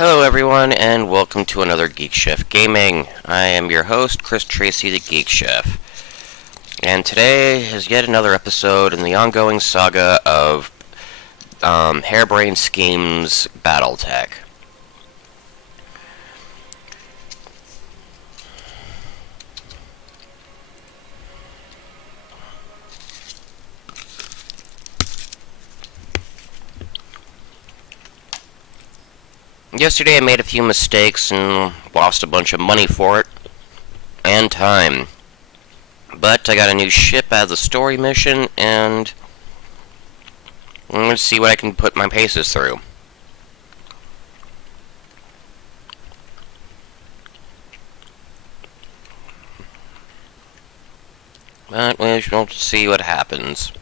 Hello everyone, and welcome to another Geek Chef Gaming. I am your host, Chris Tracy, the Geek Chef. And today is yet another episode in the ongoing saga of Harebrained Schemes Battletech. Yesterday I made a few mistakes and lost a bunch of money for it, and time. But I got a new ship out of the story mission, and I'm going to see what I can put my paces through. But we shall see what happens.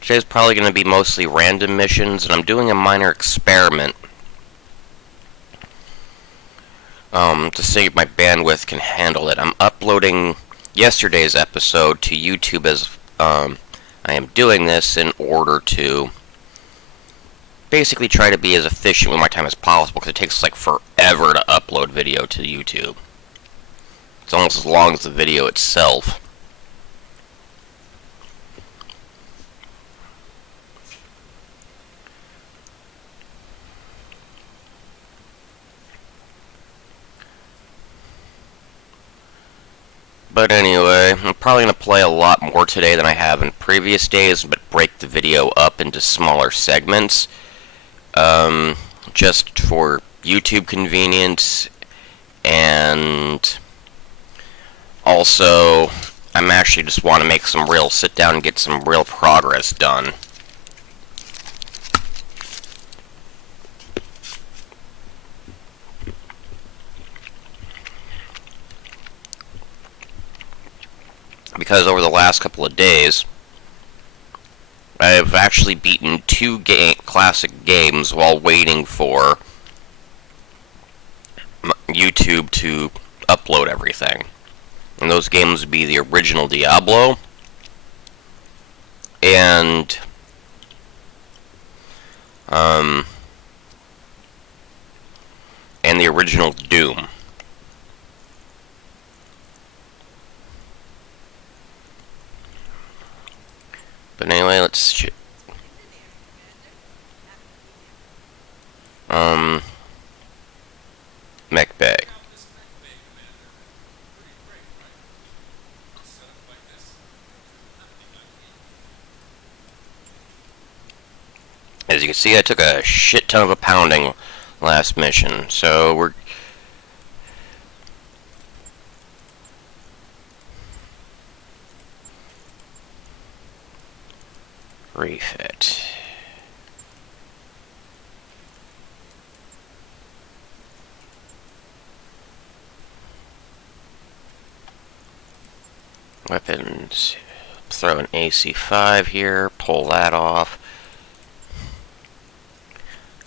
Today's probably going to be mostly random missions, and I'm doing a minor experiment to see if my bandwidth can handle it. I'm uploading yesterday's episode to YouTube as I am doing this in order to basically try to be as efficient with my time as possible, because it takes like forever to upload video to YouTube. It's almost as long as the video itself. But anyway, I'm probably going to play a lot more today than I have in previous days, but break the video up into smaller segments, just for YouTube convenience, and also, I'm actually just want to make some real, sit down and get some real progress done. Because over the last couple of days, I've actually beaten two classic games while waiting for YouTube to upload everything. And those games would be the original Diablo and the original Doom. But anyway, let's Mech Bay. As you can see, I took a shit ton of a pounding last mission, so we're refit. Weapons. Throw an AC5 here, pull that off.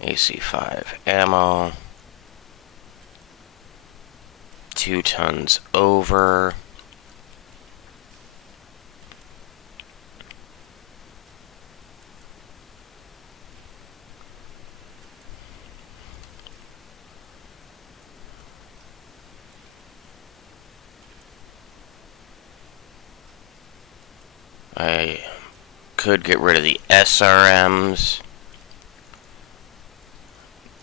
AC5 ammo. 2 tons over. I could get rid of the SRMs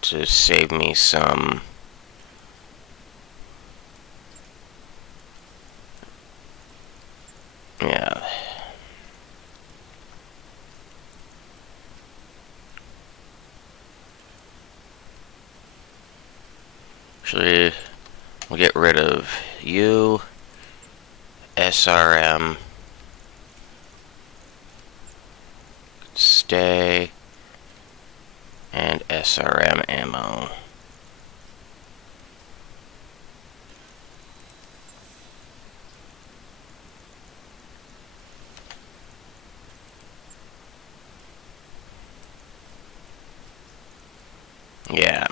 to save me some actually we'll get rid of you, SRM, stay, and SRM ammo. Yeah.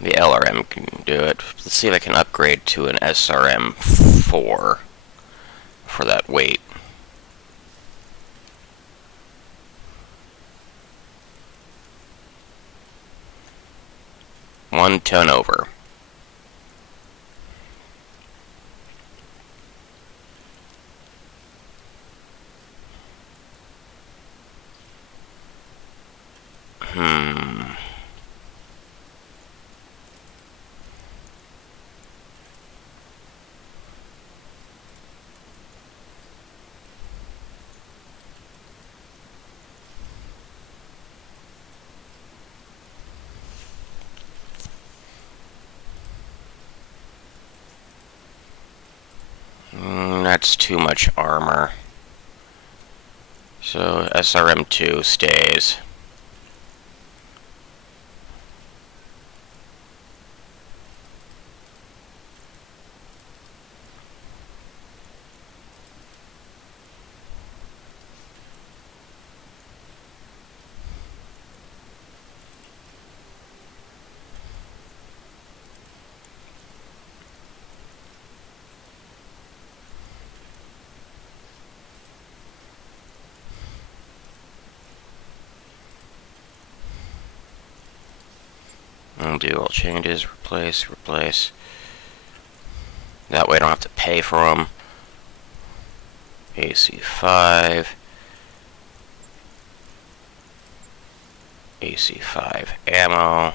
The LRM can do it. Let's see if I can upgrade to an SRM 4 for that weight. 1 ton over. That's too much armor. So SRM2 stays. Do all changes, replace. That way I don't have to pay for them. AC5. AC5 ammo.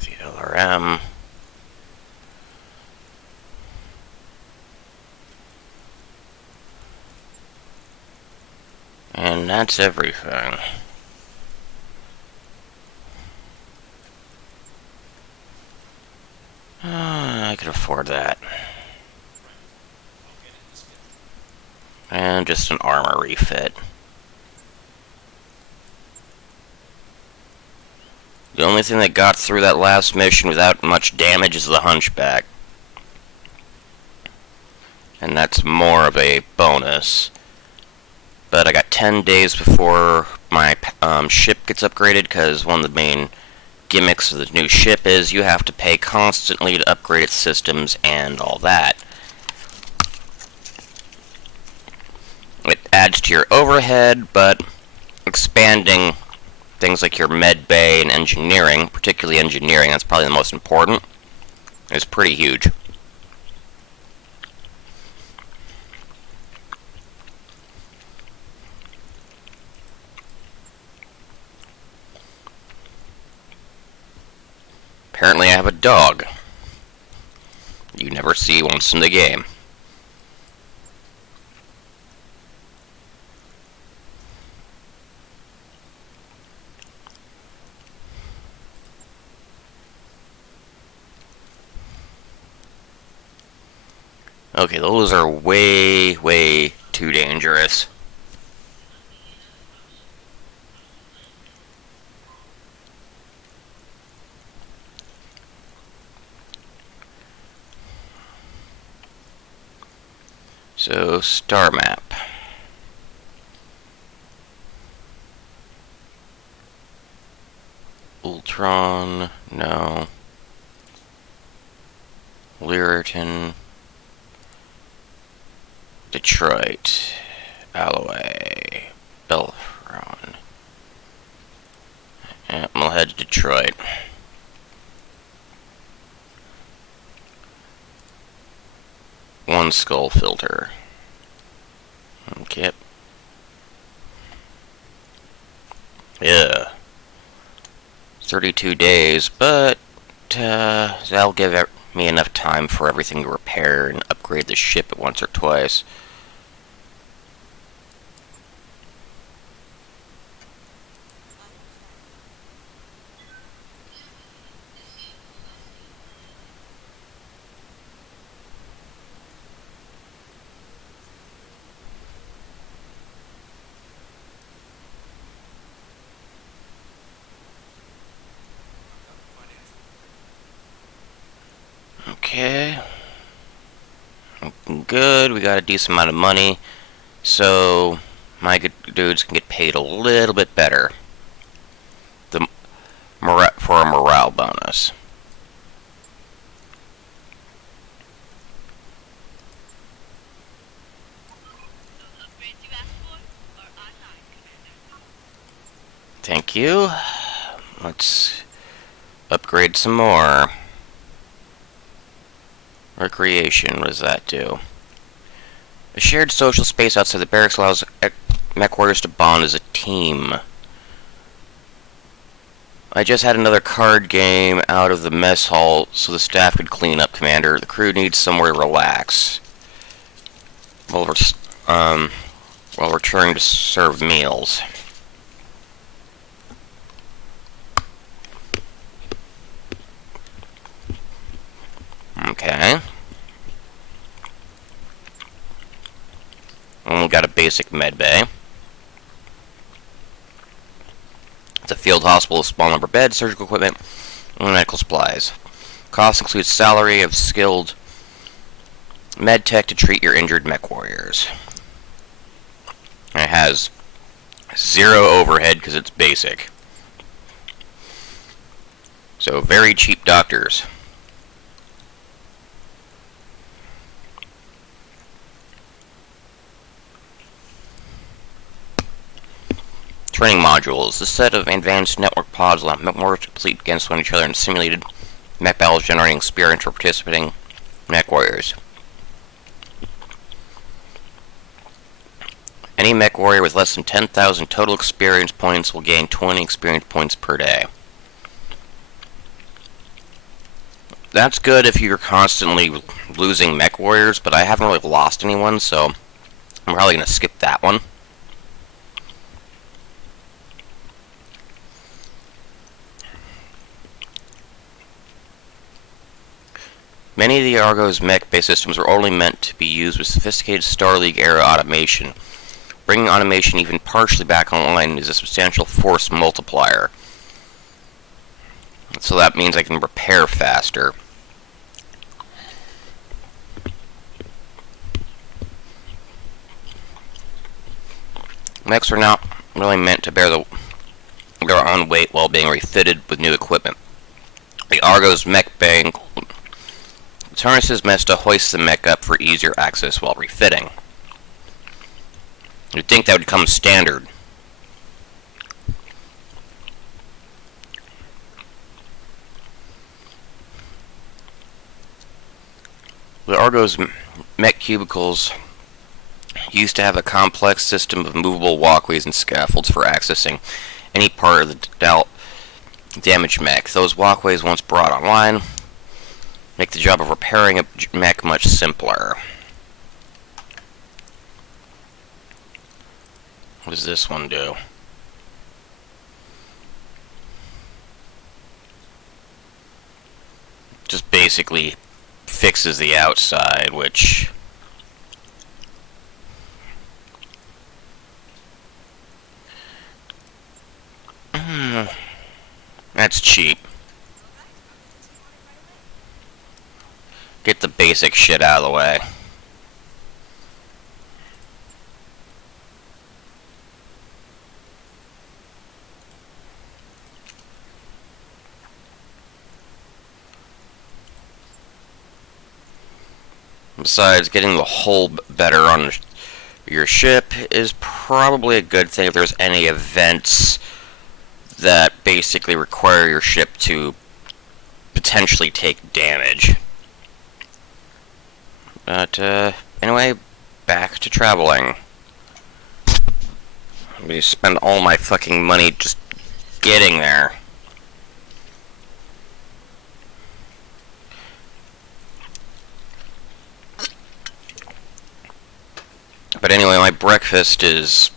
The LRM. And that's everything. I could afford that. And just an armor refit. The only thing that got through that last mission without much damage is the Hunchback. And that's more of a bonus. But I got 10 days before my ship gets upgraded, because one of the main gimmicks of the new ship is you have to pay constantly to upgrade its systems and all that. It adds to your overhead, but expanding things like your med bay and engineering, particularly engineering, that's probably the most important, is pretty huge. Apparently I have a dog. You never see once in the game. Okay, those are way, way too dangerous. So, star map. Ultron, no. Lyriton. Detroit. Alloway. Belfron. And we'll head to Detroit. One skull filter. Okay. Yeah. 32 days, but that'll give me enough time for everything to repair and upgrade the ship once or twice. Okay. Looking good. We got a decent amount of money. So, my good dudes can get paid a little bit better. For a morale bonus. Thank you. Let's upgrade some more. Recreation, what does that do? A shared social space outside the barracks allows mech warriors to bond as a team. I just had another card game out of the mess hall so the staff could clean up, Commander. The crew needs somewhere to relax while returning to serve meals. Okay. And we got a basic med bay. It's a field hospital with a small number of beds, surgical equipment, and medical supplies. Costs include salary of skilled med tech to treat your injured mech warriors. And it has 0 overhead because it's basic. So very cheap doctors. Training modules. This set of advanced network pods allow mech warriors to compete against one each other in simulated mech battles, generating experience for participating mech warriors. Any mech warrior with less than 10,000 total experience points will gain 20 experience points per day. That's good if you're constantly losing mech warriors, but I haven't really lost anyone, so I'm probably going to skip that one. Many of the Argo's mech-based systems are only meant to be used with sophisticated Star League-era automation. Bringing automation even partially back online is a substantial force multiplier. So that means I can repair faster. Mechs are not really meant to bear their own weight while being refitted with new equipment. The Argo's mech bay harnesses meant to hoist the mech up for easier access while refitting. You'd think that would come standard. The Argo's mech cubicles used to have a complex system of movable walkways and scaffolds for accessing any part of the damaged mech. Those walkways, once brought online, make the job of repairing a mech much simpler. What does this one do? Just basically fixes the outside, which... that's cheap. Get the basic shit out of the way. Besides, getting the hull better on your ship is probably a good thing if there's any events that basically require your ship to potentially take damage. But, anyway, back to traveling. We spend all my fucking money just getting there. But anyway, my breakfast is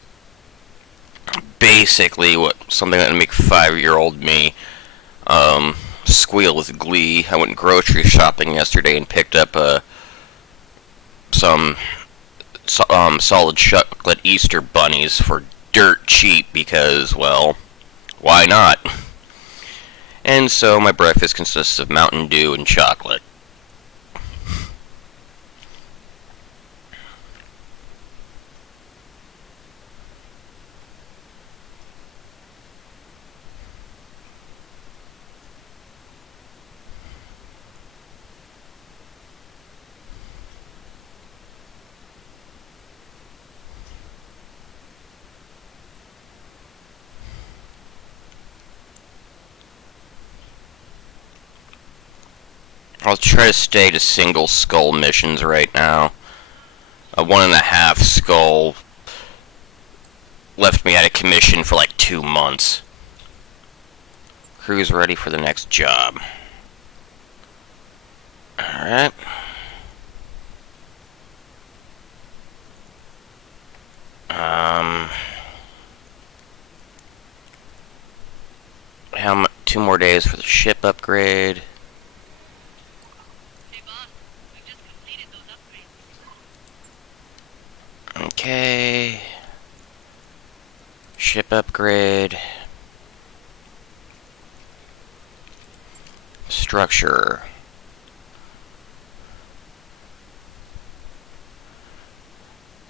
basically something that would make 5-year-old me squeal with glee. I went grocery shopping yesterday and picked up some solid chocolate Easter bunnies for dirt cheap because, well, why not? And so my breakfast consists of Mountain Dew and chocolate. I'll try to stay to single skull missions right now. A 1.5 skull left me out of commission for like 2 months. Crew's ready for the next job. Alright. How 2 more days for the ship upgrade. Hey boss, we just completed those upgrades. Okay. Ship upgrade. Structure.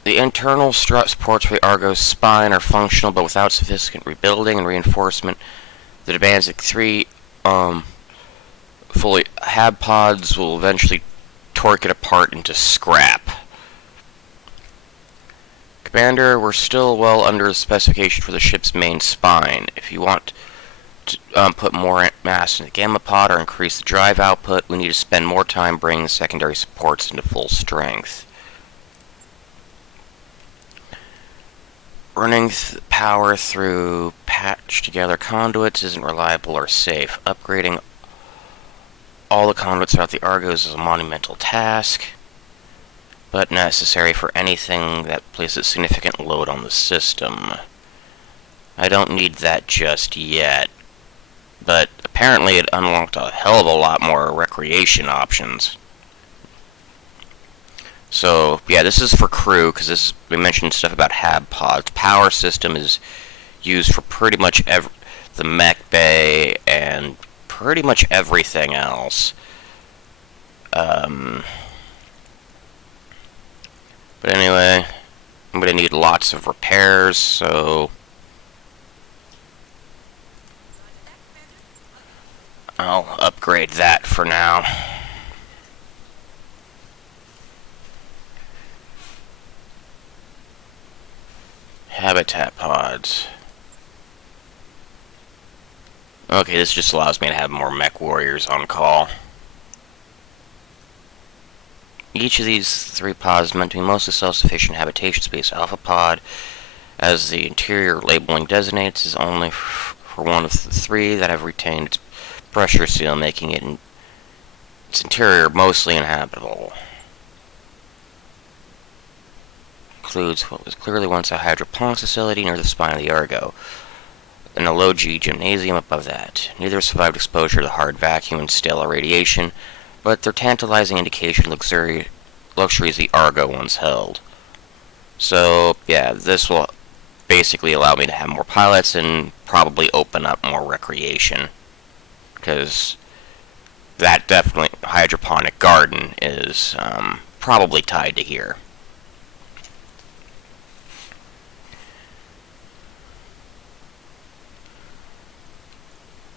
The internal strut supports for the Argo's spine are functional, but without sufficient rebuilding and reinforcement. The demands of 3 fully hab pods will eventually torque it apart into scrap. Commander, we're still well under the specification for the ship's main spine. If you want to put more mass in the gamma pod or increase the drive output, we need to spend more time bringing the secondary supports into full strength. Running power through patched together conduits isn't reliable or safe. Upgrading all the conduits throughout the Argos is a monumental task, but necessary for anything that places a significant load on the system. I don't need that just yet, but apparently it unlocked a hell of a lot more recreation options. So, yeah, this is for crew, because we mentioned stuff about hab pods. Power system is used for pretty much the mech bay and pretty much everything else. But anyway, I'm going to need lots of repairs, so I'll upgrade that for now. Habitat pods. Okay, this just allows me to have more mech warriors on call. Each of these 3 pods is meant to be mostly self-sufficient habitation space. Alpha pod, as the interior labeling designates, is only for one of the 3 that have retained its pressure seal, making it its interior mostly inhabitable. Includes what was clearly once a hydroponics facility near the spine of the Argo, and a low-G gymnasium above that. Neither survived exposure to the hard vacuum and stellar radiation, but their tantalizing indication of luxuries the Argo once held. So, yeah, this will basically allow me to have more pilots and probably open up more recreation, because that definitely, hydroponic garden is probably tied to here.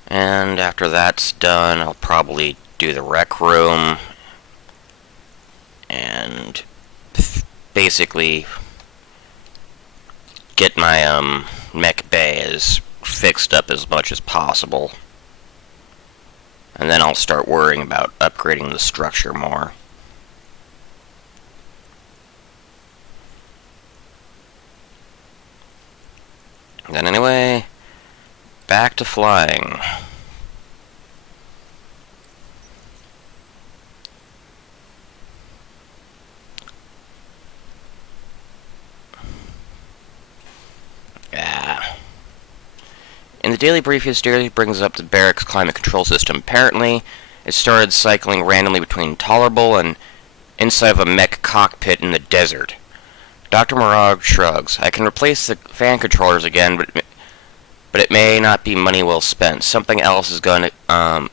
And after that's done, I'll probably do the rec room and basically get my mech bay as fixed up as much as possible. And then I'll start worrying about upgrading the structure more. And then anyway, back to flying. In the daily brief, his daily brings up the barracks climate control system. Apparently, it started cycling randomly between tolerable and inside of a mech cockpit in the desert. Dr. Morag shrugs. I can replace the fan controllers again, but it may not be money well spent. Something else is going on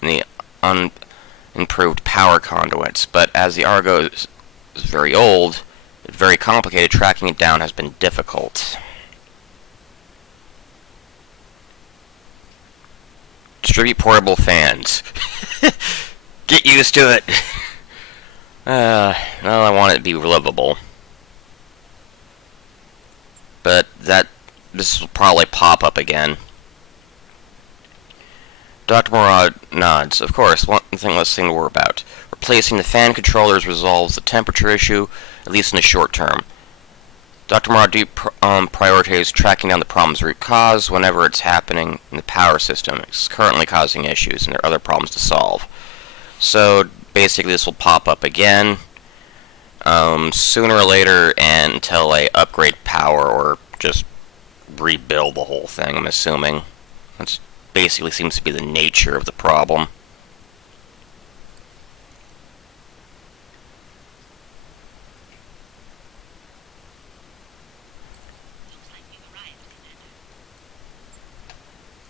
in the unimproved power conduits. But as the Argo is very old, it's very complicated, tracking it down has been difficult. Distribute portable fans. Get used to it. Well, I want it to be livable. But this will probably pop up again. Dr. Murad nods. Of course, one thing less thing to worry about. Replacing the fan controllers resolves the temperature issue, at least in the short term. Dr. Murad, do you prioritize tracking down the problem's root cause whenever it's happening in the power system? It's currently causing issues, and there are other problems to solve. So, basically, this will pop up again sooner or later and until I upgrade power or just rebuild the whole thing, I'm assuming. That basically seems to be the nature of the problem. Looks like we've arrived,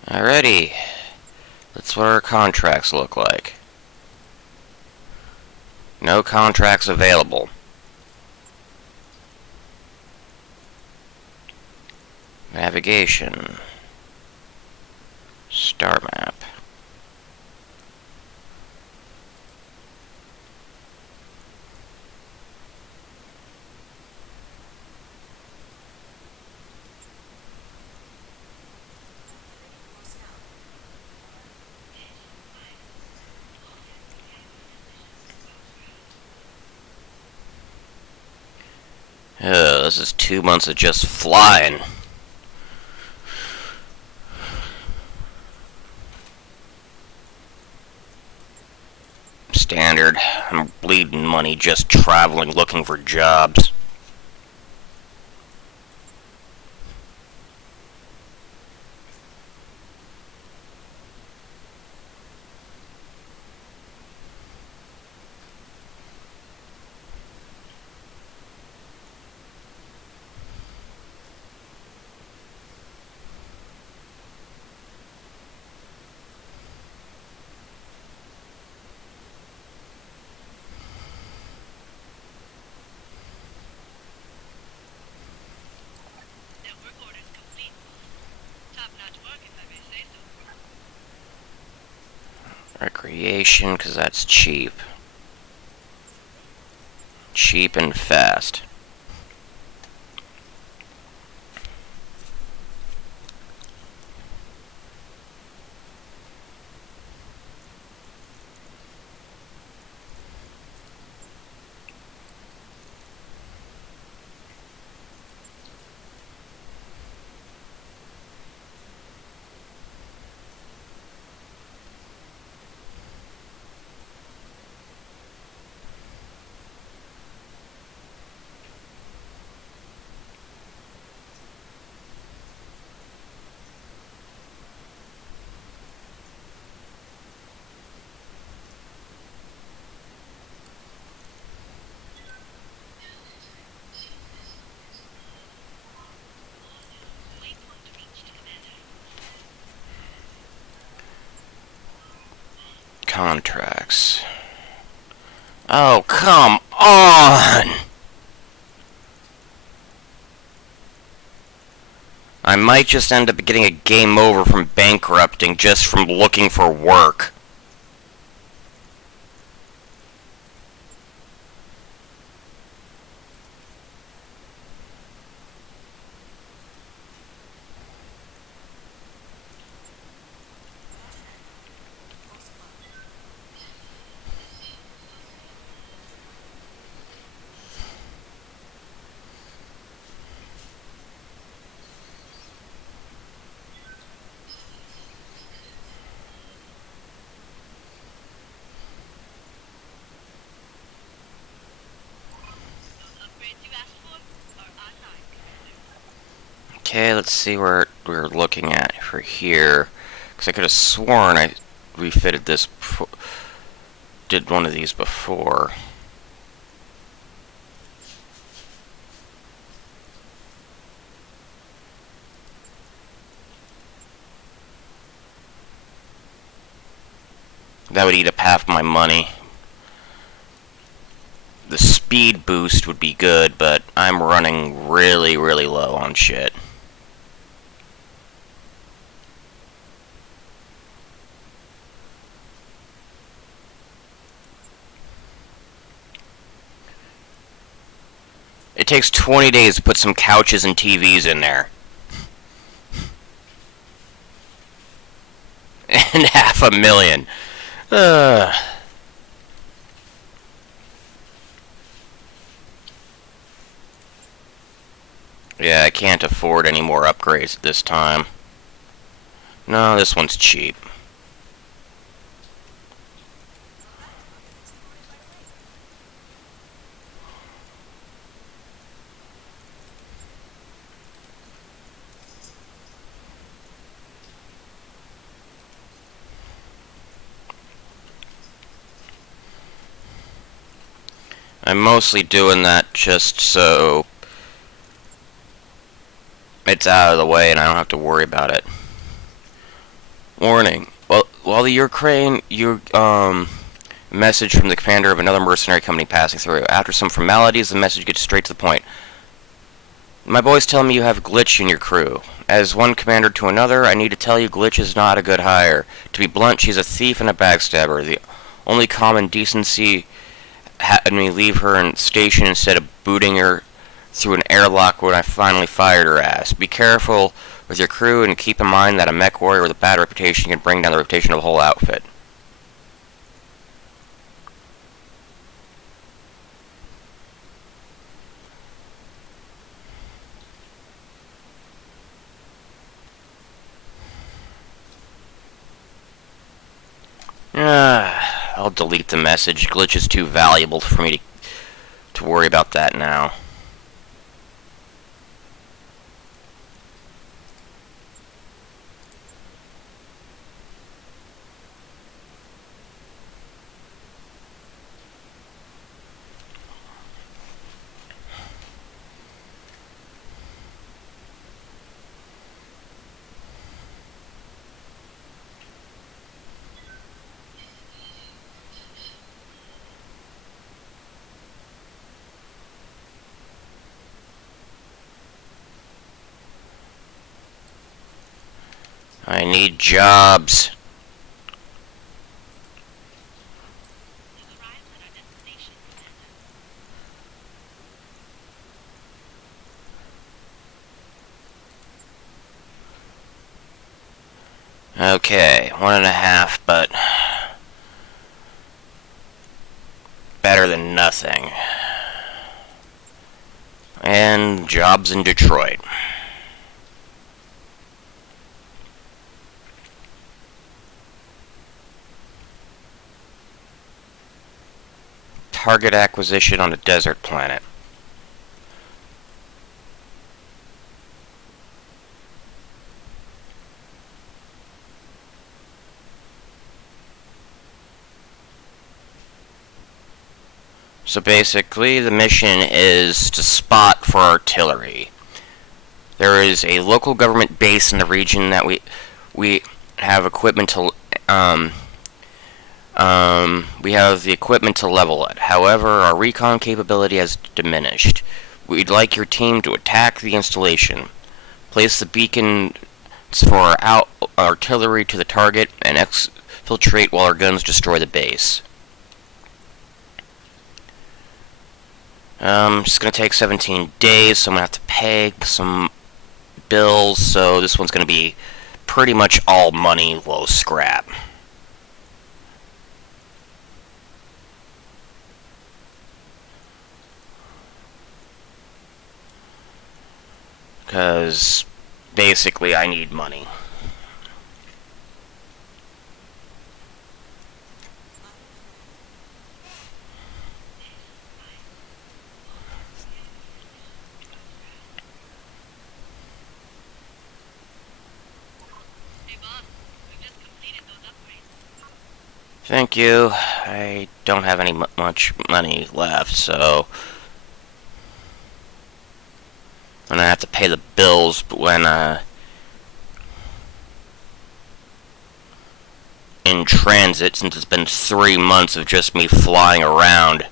Commander. Alrighty. That's what our contracts look like. No contracts available. Navigation. Star map. This is 2 months of just flying. Standard. I'm bleeding money just traveling looking for jobs. Network orders complete. Top-notch work, if I may say so. Recreation, because that's cheap. Cheap and fast. Waypoint reached, Commander. Contracts. Oh, come on! I might just end up getting a game over from bankrupting just from looking for work. Those upgrades you asked for are online, Commander. Okay, let's see where we're looking at for here. Because I could have sworn I refitted this before, did one of these before. That would eat up half my money. The speed boost would be good, but I'm running really, really low on shit. It takes 20 days to put some couches and TVs in there. and 500,000. Uh, yeah, I can't afford any more upgrades at this time. No, this one's cheap. I'm mostly doing that just so it's out of the way and I don't have to worry about it. Warning. Well, while the Ukraine, message from the commander of another mercenary company passing through. After some formalities, the message gets straight to the point. My boys tell me you have Glitch in your crew. As one commander to another, I need to tell you Glitch is not a good hire. To be blunt, she's a thief and a backstabber. The only common decency had me leave her in station instead of booting her through an airlock when I finally fired her ass. Be careful with your crew and keep in mind that a mech warrior with a bad reputation can bring down the reputation of the whole outfit. I'll delete the message. Glitch is too valuable for me to worry about that now. I need jobs. You've arrived at our destination, Commander. Okay, 1.5, but better than nothing. And jobs in Detroit. Target acquisition on a desert planet. So basically, the mission is to spot for artillery. There is a local government base in the region that we have equipment to we have the equipment to level it. However, our recon capability has diminished. We'd like your team to attack the installation, place the beacons for our artillery to the target, and exfiltrate while our guns destroy the base. It's gonna take 17 days, so I'm gonna have to pay some bills, so this one's gonna be pretty much all money, low scrap. Because basically I need money. Hey, boss. We've just completed those upgrades. Thank you. I don't have any much money left, so I'm gonna have to pay the bills when in transit, since it's been 3 months of just me flying around.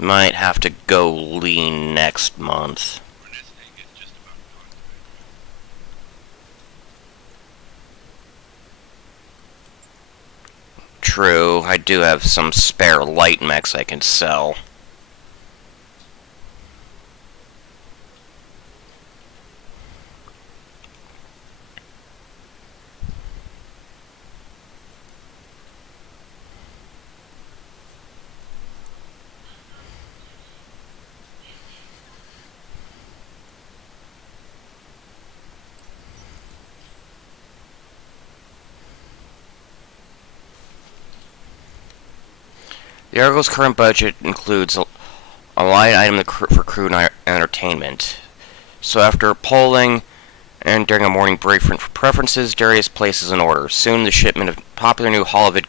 Might have to go lean next month. Our nest egg is just about gone today. True, I do have some spare light mechs I can sell. The Argo's current budget includes a line item for crew entertainment. So after polling and during a morning break for preferences, Darius places an order. Soon the shipment of popular new holovid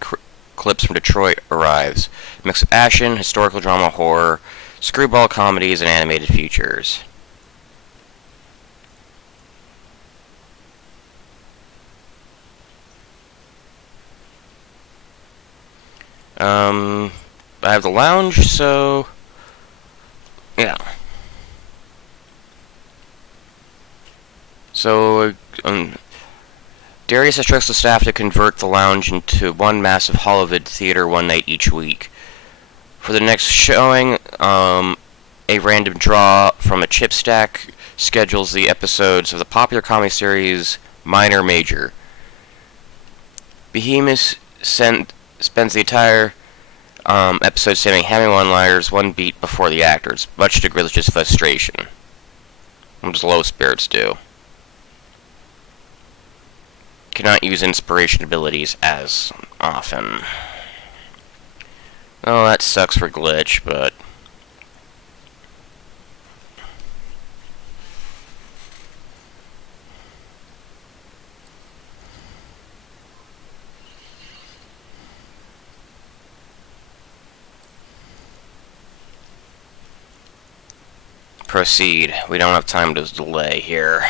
clips from Detroit arrives. A mix of action, historical drama, horror, screwball comedies, and animated features. I have the lounge, so yeah. So, Darius instructs the staff to convert the lounge into one massive holovid theater one night each week. For the next showing, a random draw from a chip stack schedules the episodes of the popular comedy series Minor Major. Behemoth spends the entire episode saying hammy one-liners one beat before the actors, much to Grillich's frustration. What does low spirits do? Cannot use inspiration abilities as often. Oh, that sucks for Glitch, but proceed. We don't have time to delay here.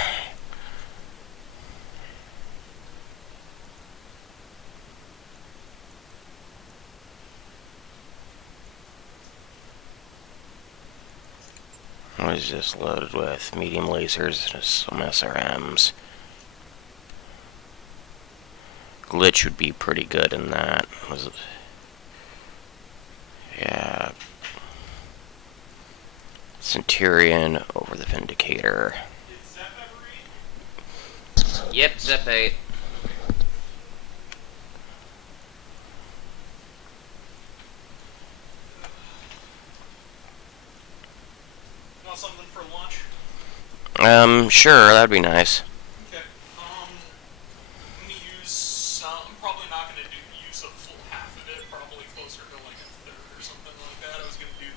What is this loaded with? Medium lasers and some SRMs. Glitch would be pretty good in that. Yeah. Centurion over the Vindicator. Yep, Zep 8. Want something for lunch? Sure, that'd be nice. Okay. I'm gonna use some. I'm probably not gonna use a full half of it. Probably closer to like a third or something like that. I was gonna do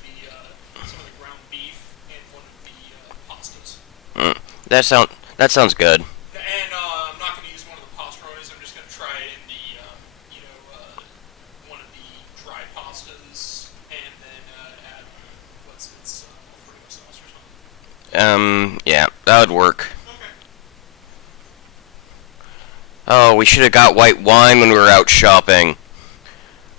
some of the ground beef and one of the pastas. That sounds good. And I'm not gonna use one of the pastroys. I'm just gonna try it in the one of the dry pastas, and then add what's its Alfredo sauce or something. Yeah, that would work. Okay. Oh, we should have got white wine when we were out shopping.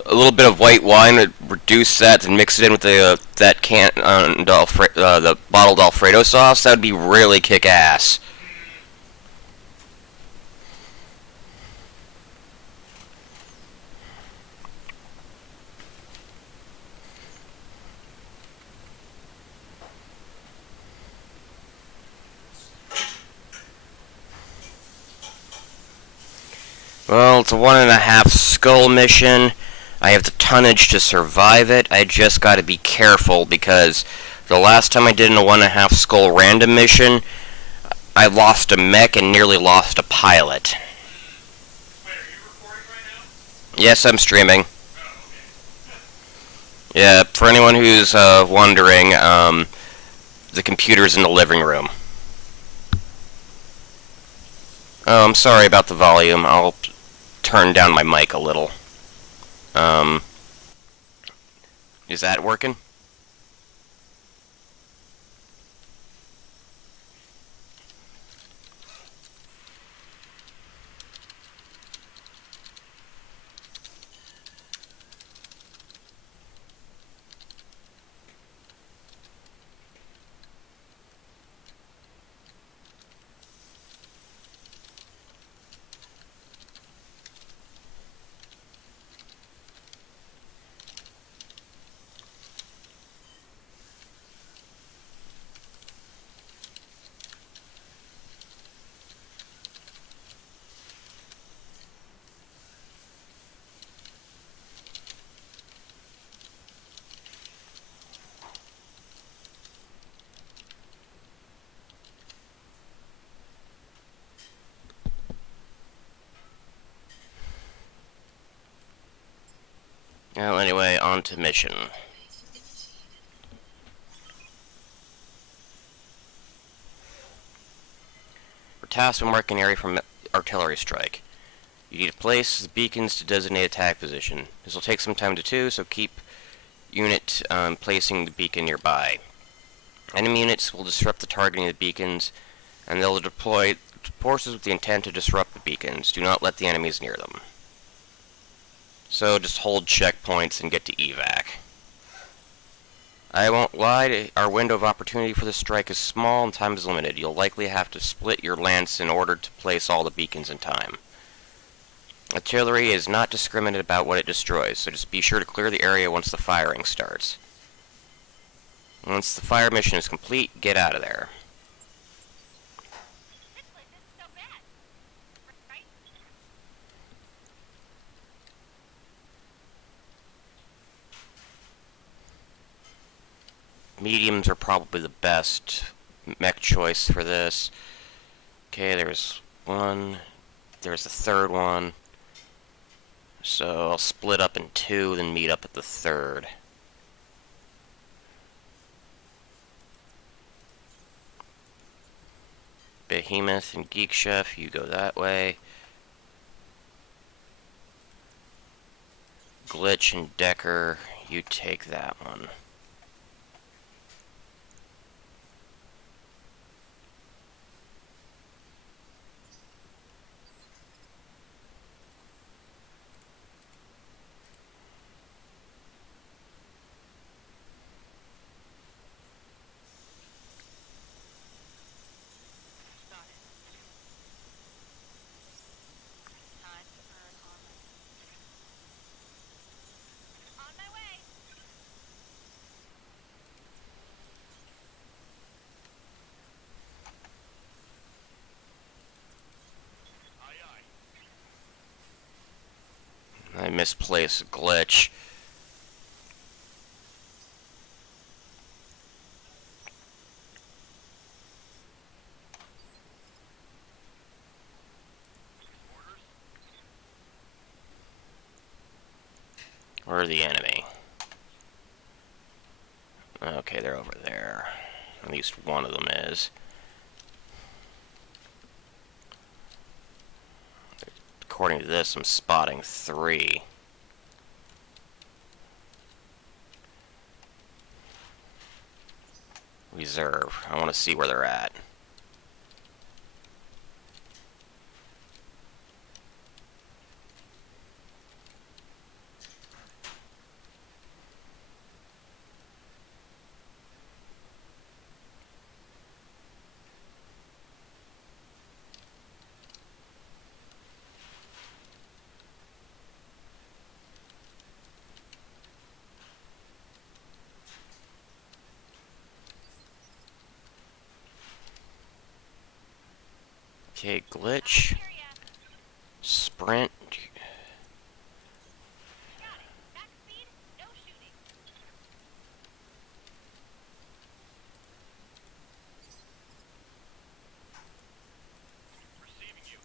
A little bit of white wine would reduce that and mix it in with the the bottled Alfredo sauce. That would be really kick ass. Well, it's a 1.5 skull mission. I have the tonnage to survive it. I just gotta be careful because the last time I did a 1.5 skull random mission, I lost a mech and nearly lost a pilot. Wait, are you recording right now? Yes, I'm streaming. Oh, okay. Yeah, for anyone who's wondering, the computer's in the living room. Oh, I'm sorry about the volume. I'll turn down my mic a little. Is that working? Well, anyway, on to mission. We're tasked with marking an area from artillery strike. You need to place the beacons to designate attack position. This will take some time to do, so keep unit placing the beacon nearby. Enemy units will disrupt the targeting of the beacons, and they'll deploy forces with the intent to disrupt the beacons. Do not let the enemies near them. So just hold checkpoints and get to evac. I won't lie, our window of opportunity for this strike is small and time is limited. You'll likely have to split your lance in order to place all the beacons in time. Artillery is not discriminate about what it destroys, so just be sure to clear the area once the firing starts. Once the fire mission is complete, get out of there. This place isn't so bad. Right? Mediums are probably the best mech choice for this. Okay, there's one. There's the third one. So I'll split up in two, then meet up at the third. Behemoth and Geek Chef, you go that way. Glitch and Decker, you take that one. Got it. Time to earn armor. On my way. Aye, aye. I misplaced Glitch. Orders? Where are the enemy? Okay, they're over there. At least one of them is. According to this, I'm spotting 3. Reserve. I want to see where they're at. Okay, Glitch. Here ya. Sprint. Got it. Back speed, no shooting. Receiving you.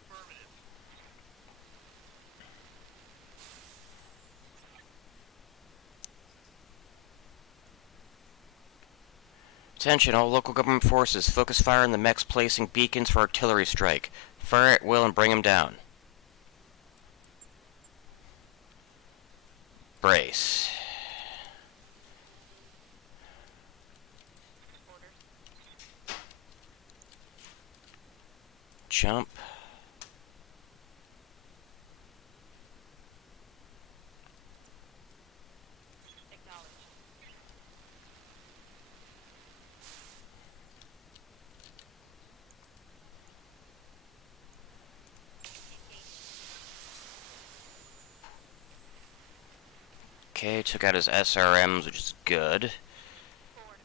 Affirmative. Attention, all local government forces. Focus fire on the mechs placing beacons for artillery strike. Fire at will and bring them down. Brace. Orders. Jump. Acknowledged. Okay, took out his SRMs, which is good. Forward.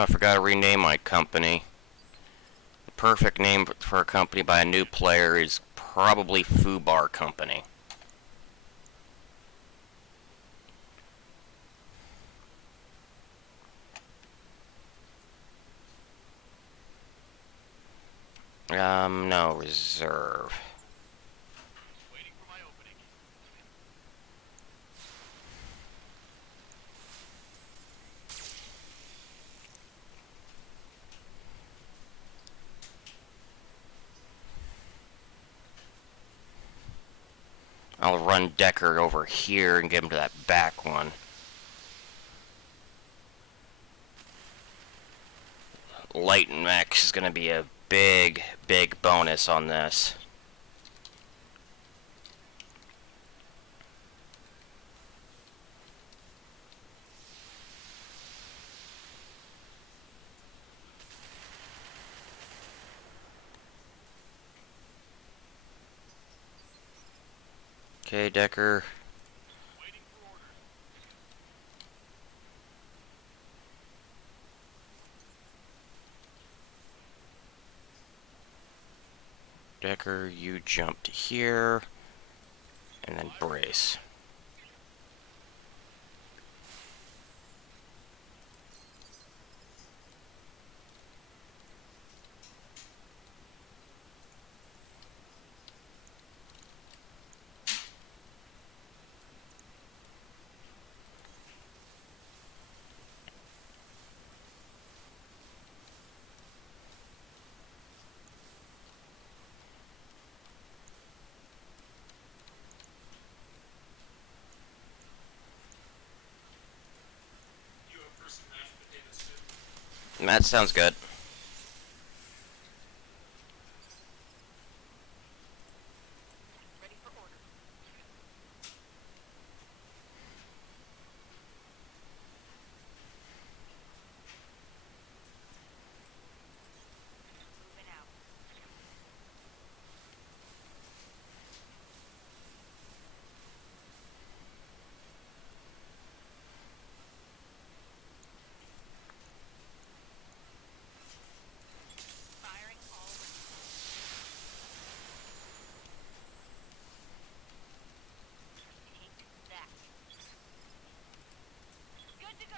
Oh, I forgot to rename my company. The perfect name for a company by a new player is probably FUBAR Company. No, reserve. Waiting for my opening. I'll run Decker over here and get him to that back one. Light Max is going to be a big, big bonus on this. Okay, Decker. Waiting for orders. Decker, you jump to here. And then brace. You have for some mashed potatoes too. That sounds good. Ready for order. Moving out. Firing already. Take that. Good to go.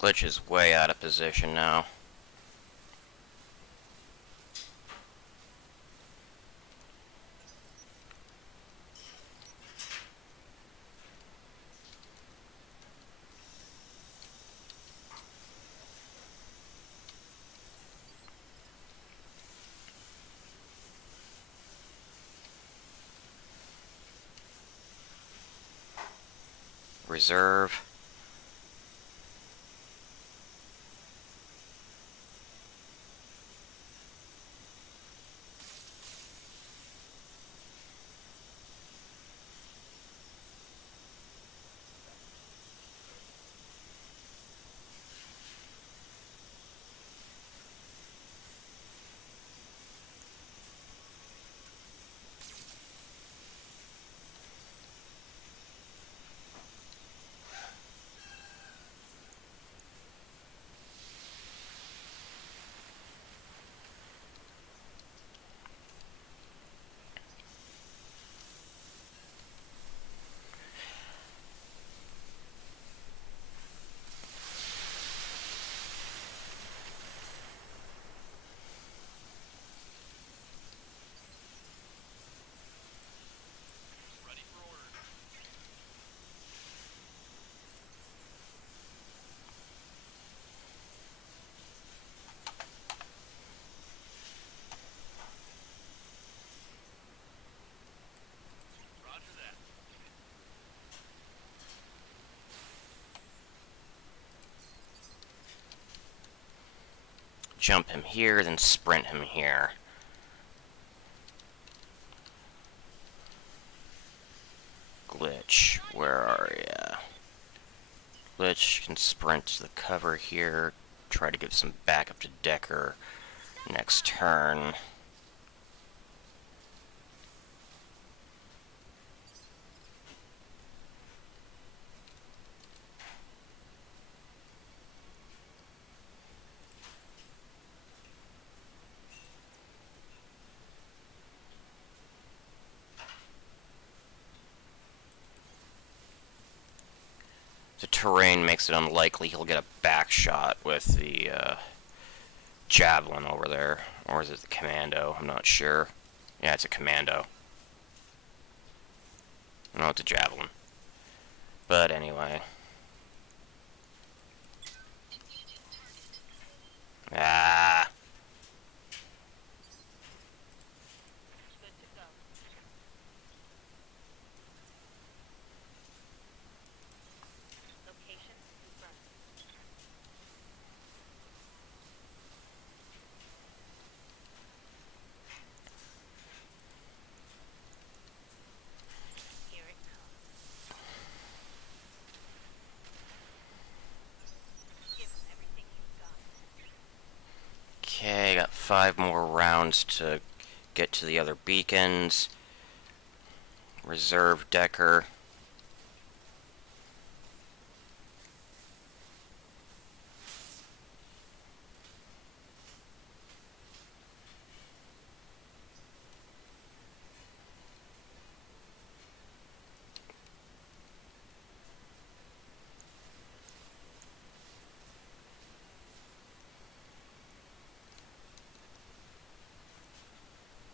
Glitch is way out of position now. Reserve. Ready for orders. Roger that. Jump him here, then sprint him here. Glitch, where are ya? Glitch can sprint to the cover here. Try to give some backup to Decker next turn. The terrain makes it unlikely he'll get a back shot with the javelin over there. Or is it the commando? I'm not sure. Yeah, it's a commando. No, it's a javelin. But anyway. Ah! Good to go. Location confirmed. Here it comes. Give him everything you've got. Okay, got 5 more rounds to get to the other beacons. Reserve Decker.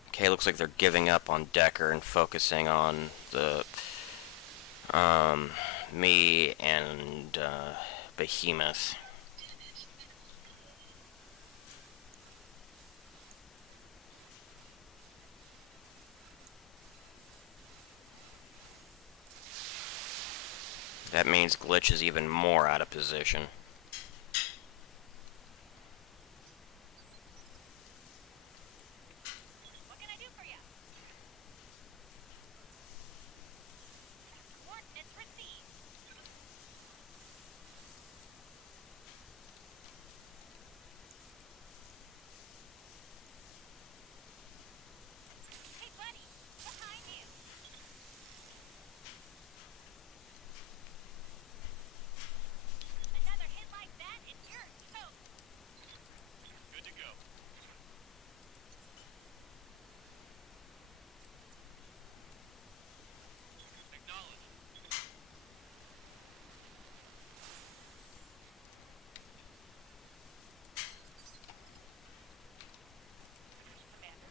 Okay, looks like they're giving up on Decker and focusing on the me and Behemoth. That means Glitch is even more out of position. What can I do for you? Coordinates received. Hey, buddy. Behind you. Another hit like that and you're toast. Good to go. Acknowledged. Commander.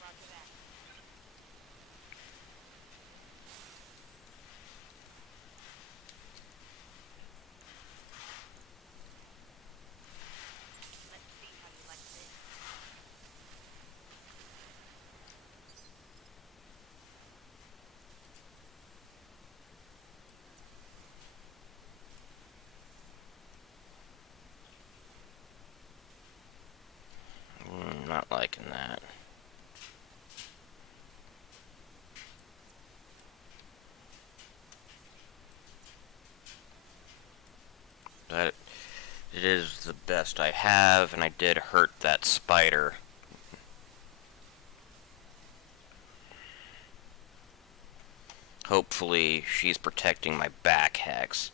Roger that. Let's see how you like this. Not liking that. But it is the best I have, and I did hurt that spider. Hopefully, she's protecting my back hex.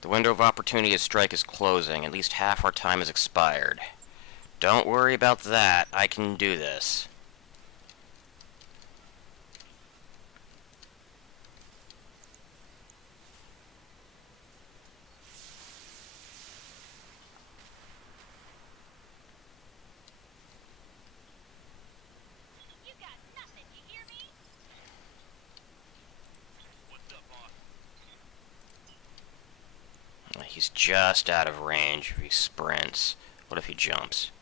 The window of opportunity to strike is closing. At least half our time has expired. Don't worry about that. I can do this. You got nothing, you hear me? What's up, boss? He's just out of range if he sprints. What if he jumps?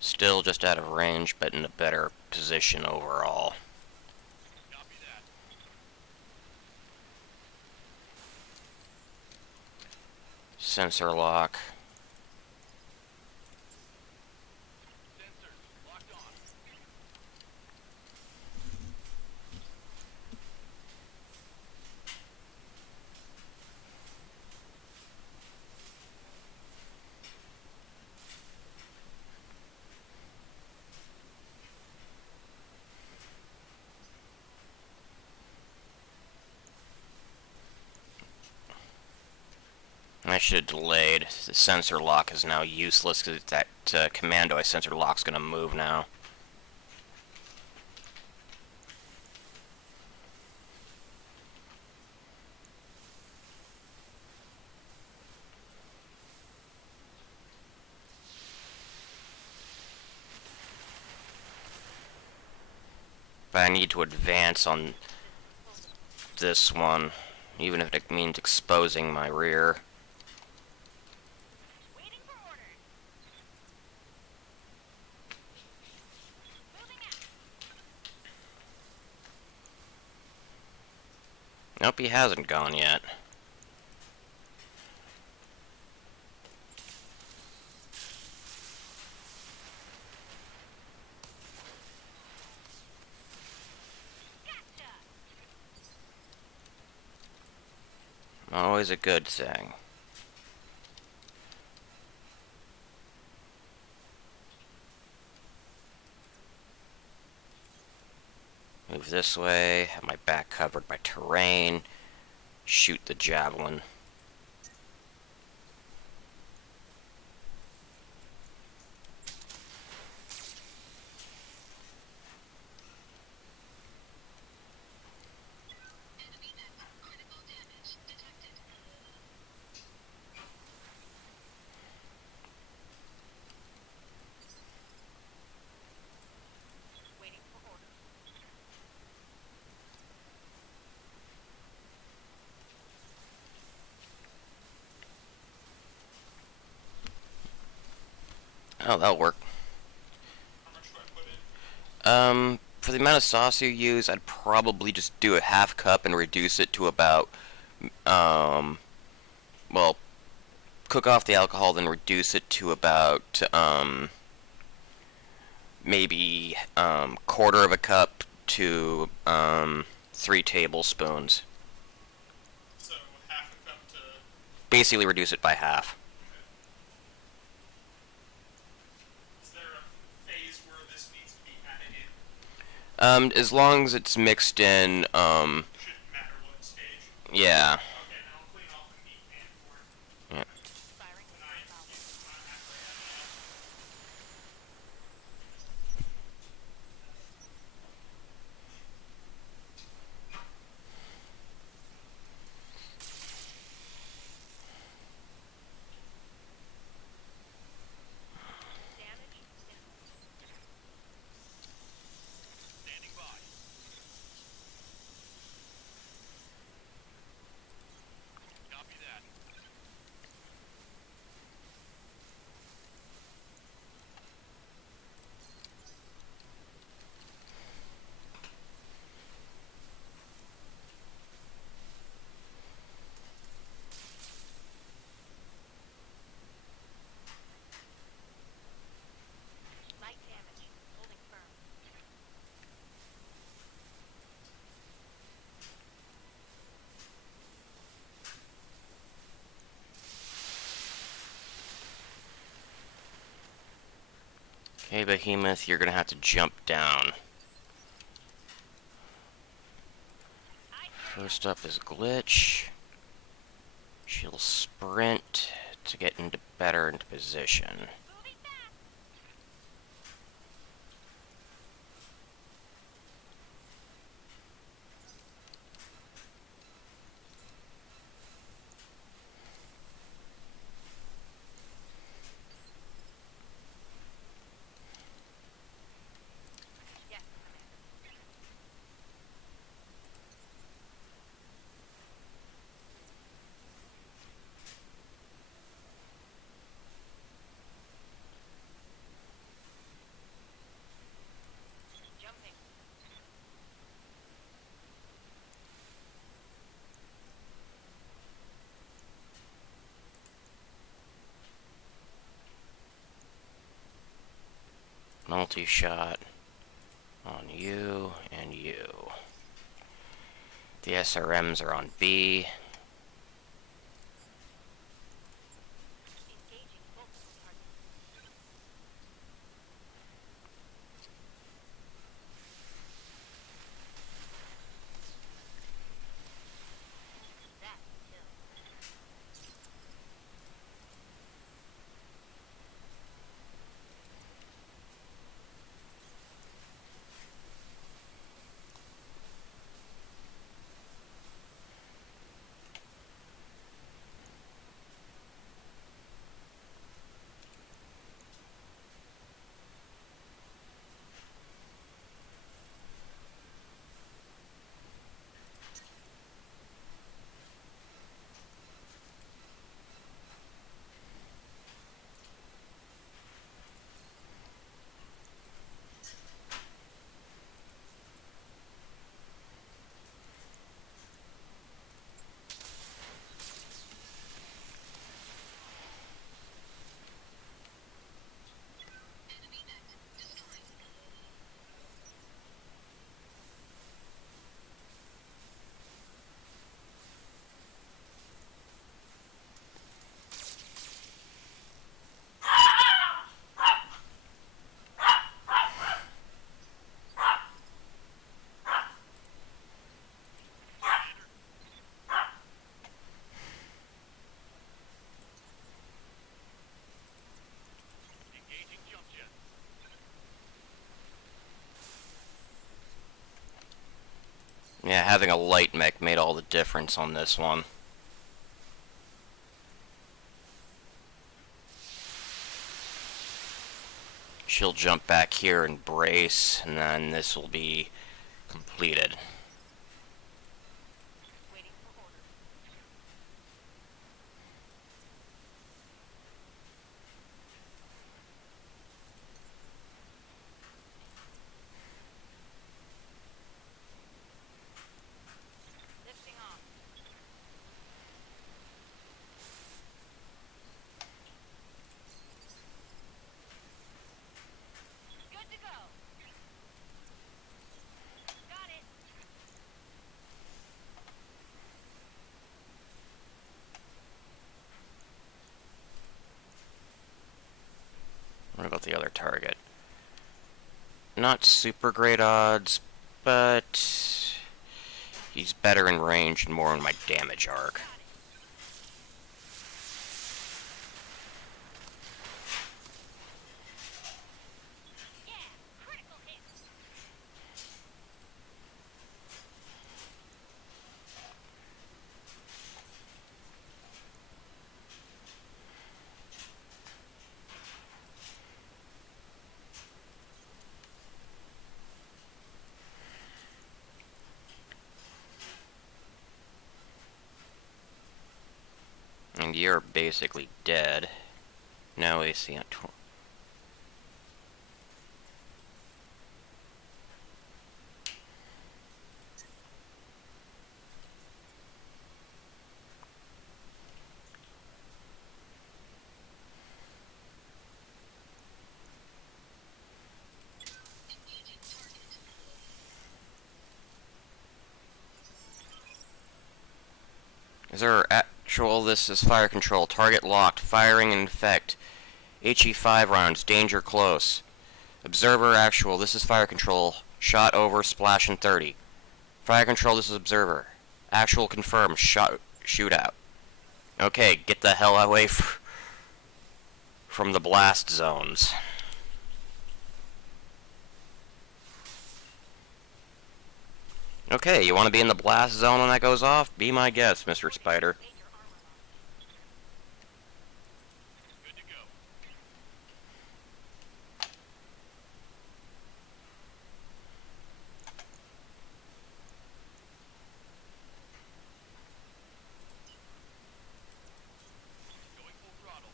Still just out of range, but in a better position overall. Copy that. Sensor lock. Sensors locked on. I should have delayed. The sensor lock is now useless because that commando sensor lock's going to move now. But I need to advance on this one, even if it means exposing my rear. Waiting for orders. Moving out. Nope, he hasn't gone yet. Gotcha. Always a good thing. Move this way, have my back covered by terrain, shoot the javelin. Waiting for orders. Oh, that'll work. How much do I put in? For the amount of sauce you use, I'd probably just do a half cup and reduce it to about, well, cook off the alcohol, then reduce it to about, maybe, quarter of a cup to, 3 tablespoons. So half a cup to. Basically reduce it by half. Is there a phase where this needs to be added in? As long as it's mixed in, Shouldn't matter what stage. yeah. Okay, now I'll clean off the meat pan for it. Yeah. Firing And I missile. use the time after I add that. Damage minimal. Standing by. Copy that. Light damage. Holding firm. Okay, Behemoth, you're gonna have to jump down. First up is Glitch. She'll sprint to get better into position. Moving fast. Yes, Commander. Jumping. Multi-shot on you and you. The SRMs are on B. Engaging multiple targets. That's a kill. having a light mech made all the difference on this one. She'll jump back here and brace, and then this will be completed. Waiting for orders. Lifting off. Good to go. Got it. What about the other target? Not super great odds, but he's better in range and more in my damage arc. Got it. Yeah, critical hit. And you're basically dead. No AC on 20. Is there actual? This is fire control. Target locked. Firing in effect. HE5 rounds. Danger close. Observer actual. This is fire control. Shot over. Splash in 30. Fire control. This is observer. Actual confirmed. Shootout. Okay, get the hell away from the blast zones. Okay, you want to be in the blast zone when that goes off? Be my guest, Mr. Spider. Update your armor mod. Good to go. Going full throttle.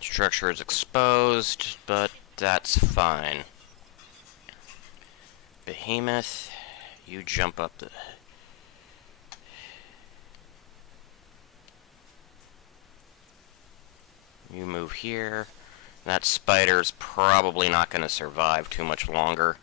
Structure is exposed, but that's fine. Behemoth, you jump up the... You move here. That spider's probably not going to survive too much longer.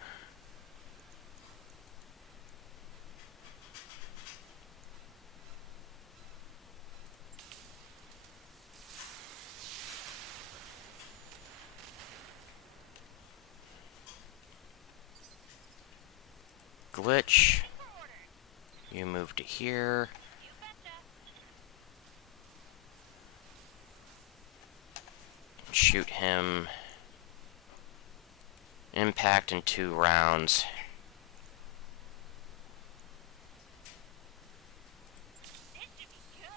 Glitch, For orders. you move to here. You betcha. Shoot him. Impact in 2 rounds. This should be good.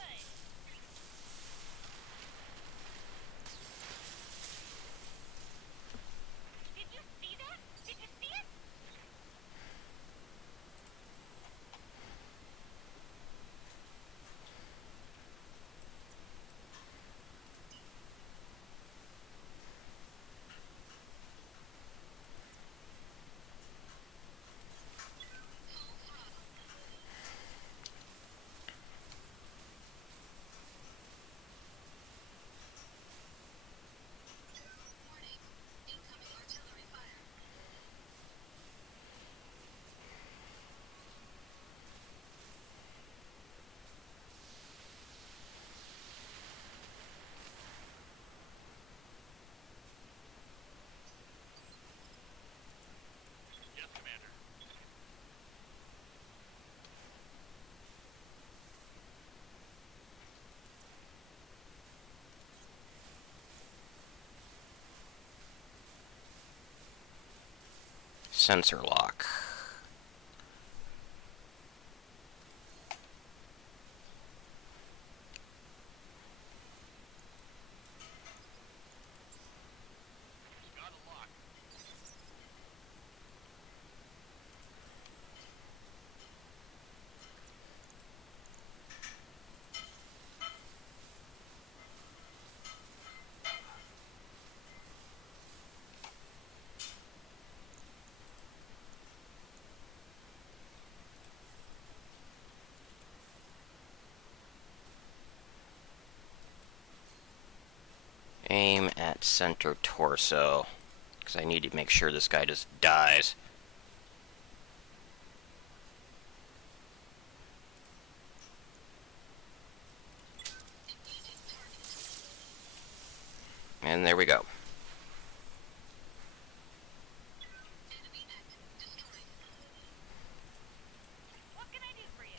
Did you see that? Did you see it? Sensor lock. Got a lock. Aim at center torso. Because I need to make sure this guy just dies. And there we go. What can I do for you?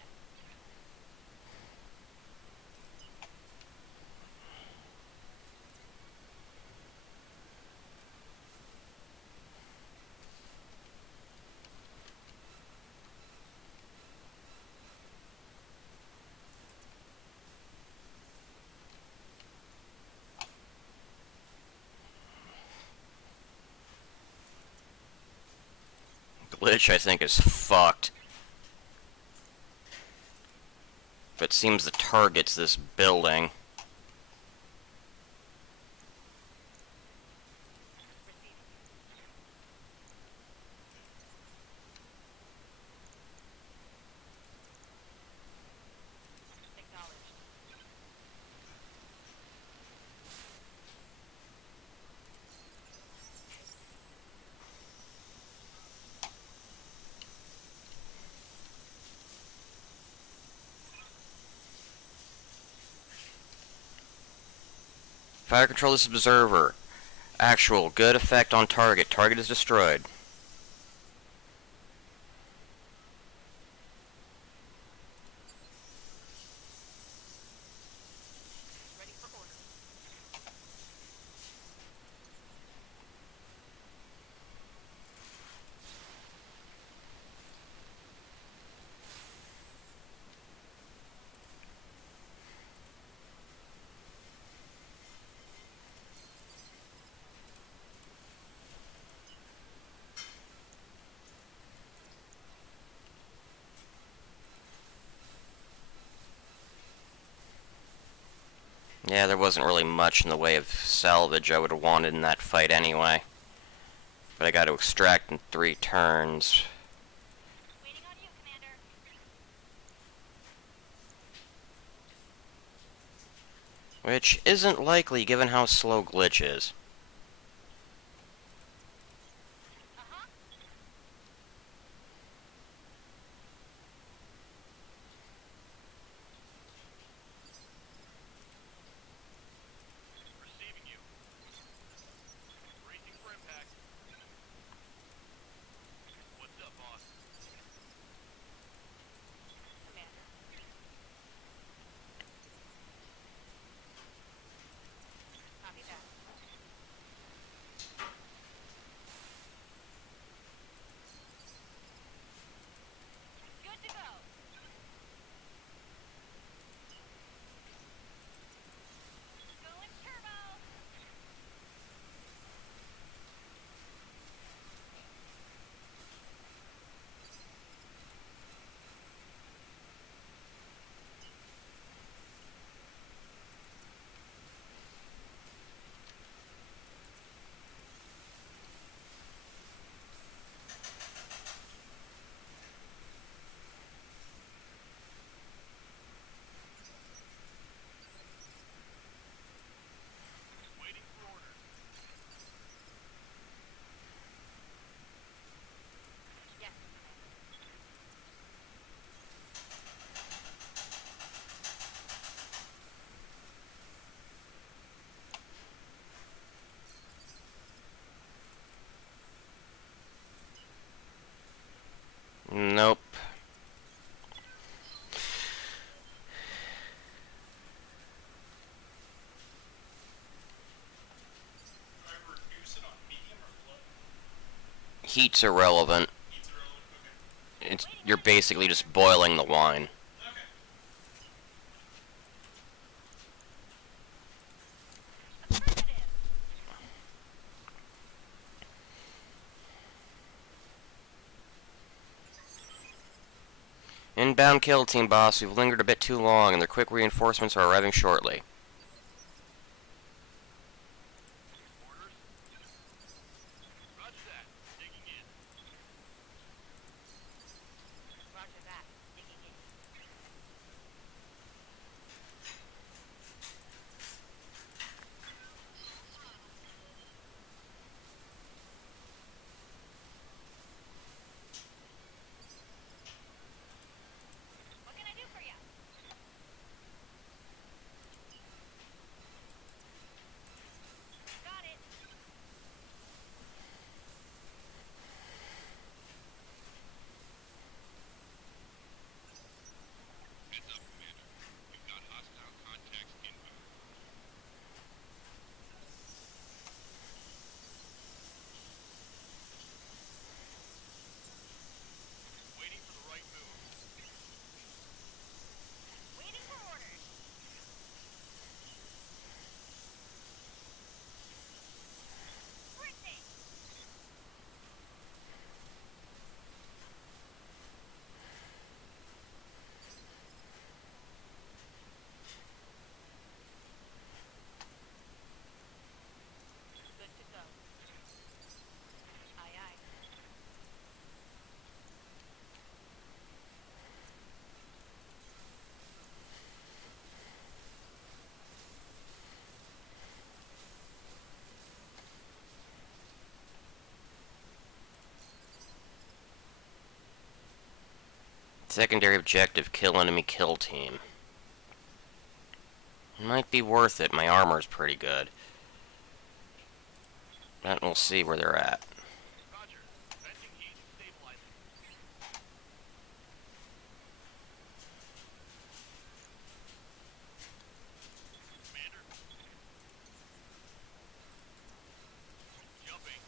Glitch, I think, is fucked. But it seems the target's this building. Receiving. Acknowledged. Fire control this observer. Actual good effect on target. Target is destroyed. Ready for order. Yeah, there wasn't really much in the way of salvage I would have wanted in that fight anyway. But I got to extract in 3 turns. Waiting on you, Commander. Which isn't likely given how slow Glitch is. Uh-huh. Receiving you. Bracing for impact. What's up, boss? Commander. Copy that. Good to go. Going turbo. Waiting for orders. Yes, Commander. Nope. Do I reduce it on medium or low? Heat's irrelevant. Heat's irrelevant. Okay. You're basically just boiling the wine. Okay. Affirmative. Inbound kill team, boss. We've lingered a bit too long, and their quick reinforcements are arriving shortly. Orders? Roger that. Digging in. Roger that. Digging in. What can I do for you? Got it. Heads up, Commander. We've got hostile contacts inbound. Waiting for the right move. Waiting for orders. Sprinting. Good to go. Aye, aye. Secondary objective, kill enemy kill team. Might be worth it. My armor's pretty good. But we'll see where they're at. Roger. Venting heat and stabilizing. Commander? Jumping.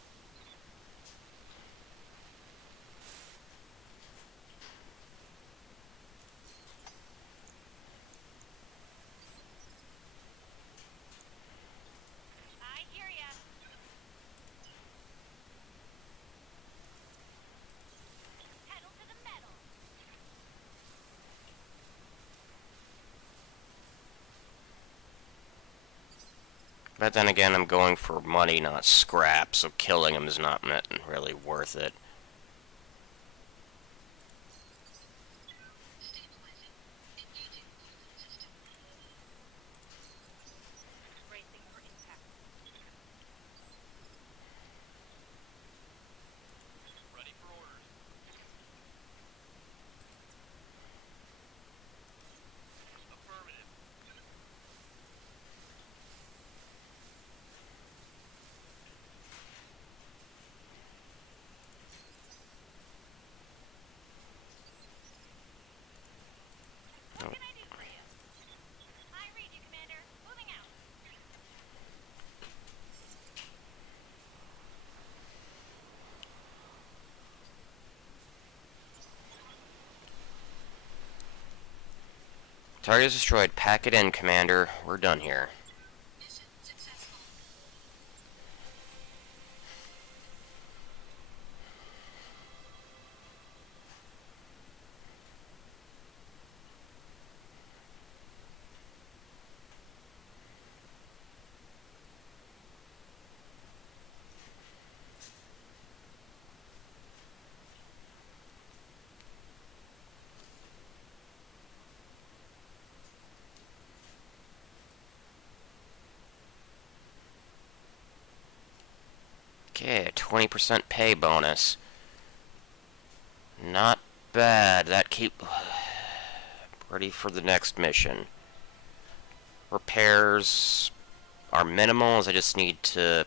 I hear ya. Pedal to the metal. But then again, I'm going for money, not scrap, so killing them is not really worth it. Bracing for impact. Ready for orders. Affirmative. What can I do for you? I read you, Commander. Moving out. Target is destroyed. Pack it in, Commander. We're done here. Mission successful. Okay, a 20% pay bonus. Not bad. That keep ready for the next mission. Repairs are minimal, as I just need to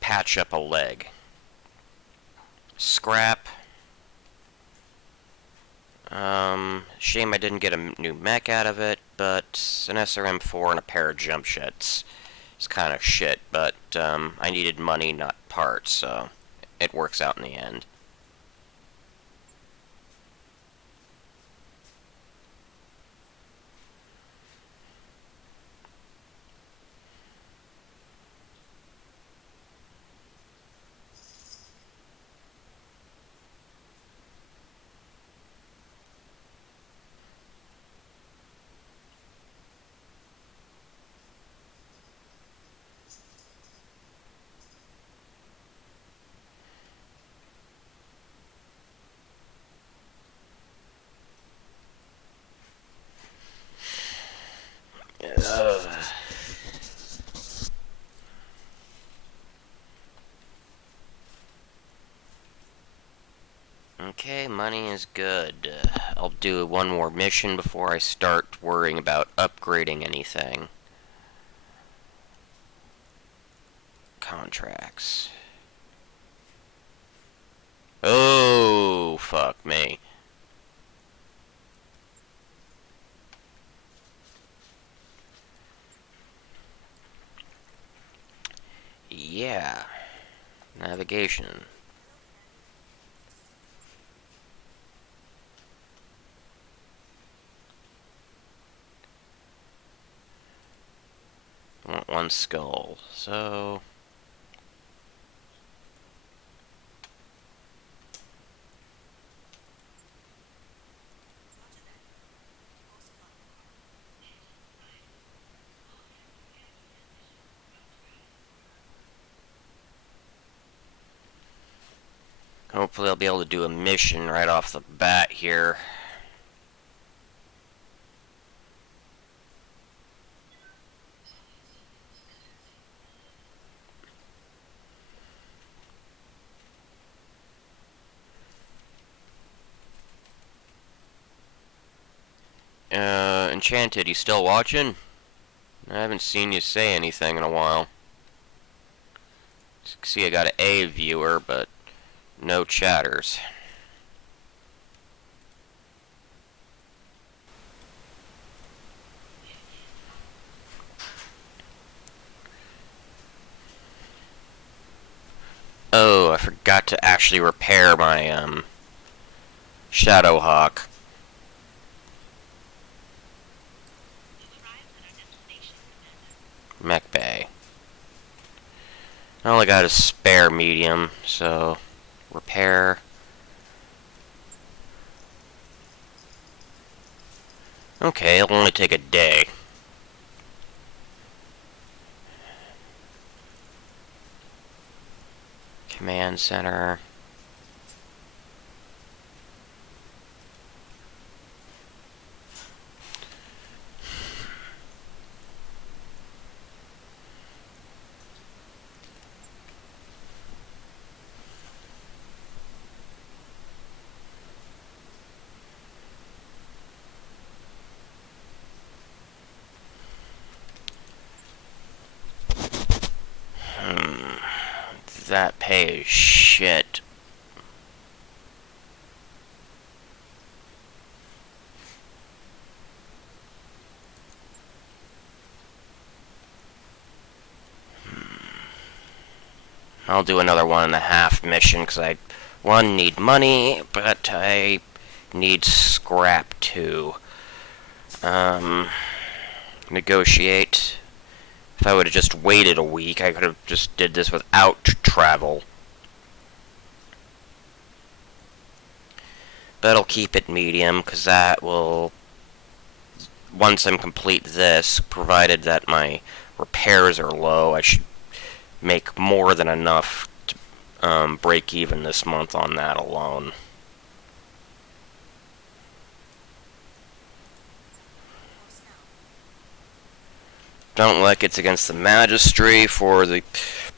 patch up a leg. Scrap. Shame I didn't get a new mech out of it, but an SRM4 and a pair of jump jets It's kind of shit, but I needed money, not parts, so it works out in the end. Ugh. Okay, money is good. I'll do one more mission before I start worrying about upgrading anything. Contracts. Oh, fuck me. Yeah. Navigation. I want one skull, so... Roger that. Reports flow. Hopefully I'll be able to do a mission right off the bat here. Enchanted, you still watching? I haven't seen you say anything in a while. See, I got an A viewer, but no chatters. Oh, I forgot to actually repair my, Shadowhawk. You arrived at our destination, Commander. Mech Bay. I only got a spare medium, so repair. Okay, it'll only take a day. Command center. That pay is shit. I'll do another 1.5 mission because I, one, need money, but I need scrap too. Negotiate. If I would have just waited a week, I could have just did this without travel. But I'll keep it medium because that will, once I'm complete this, provided that my repairs are low, I should make more than enough to break even this month on that alone. Reports now. Don't like it's against the Magistry for the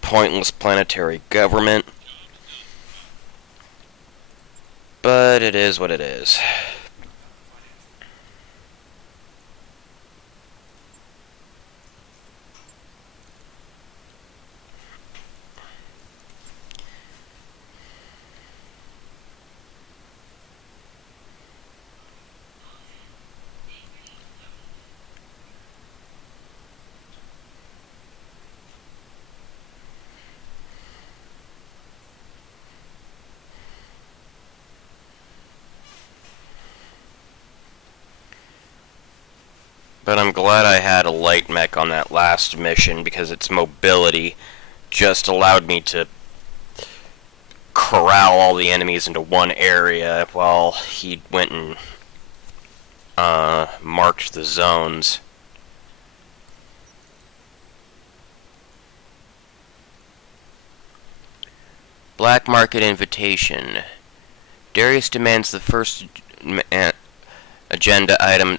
pointless planetary government, but it is what it is. But I'm glad I had a light mech on that last mission because its mobility just allowed me to corral all the enemies into one area while he went and marked the zones. Black market invitation. Darius demands the first agenda item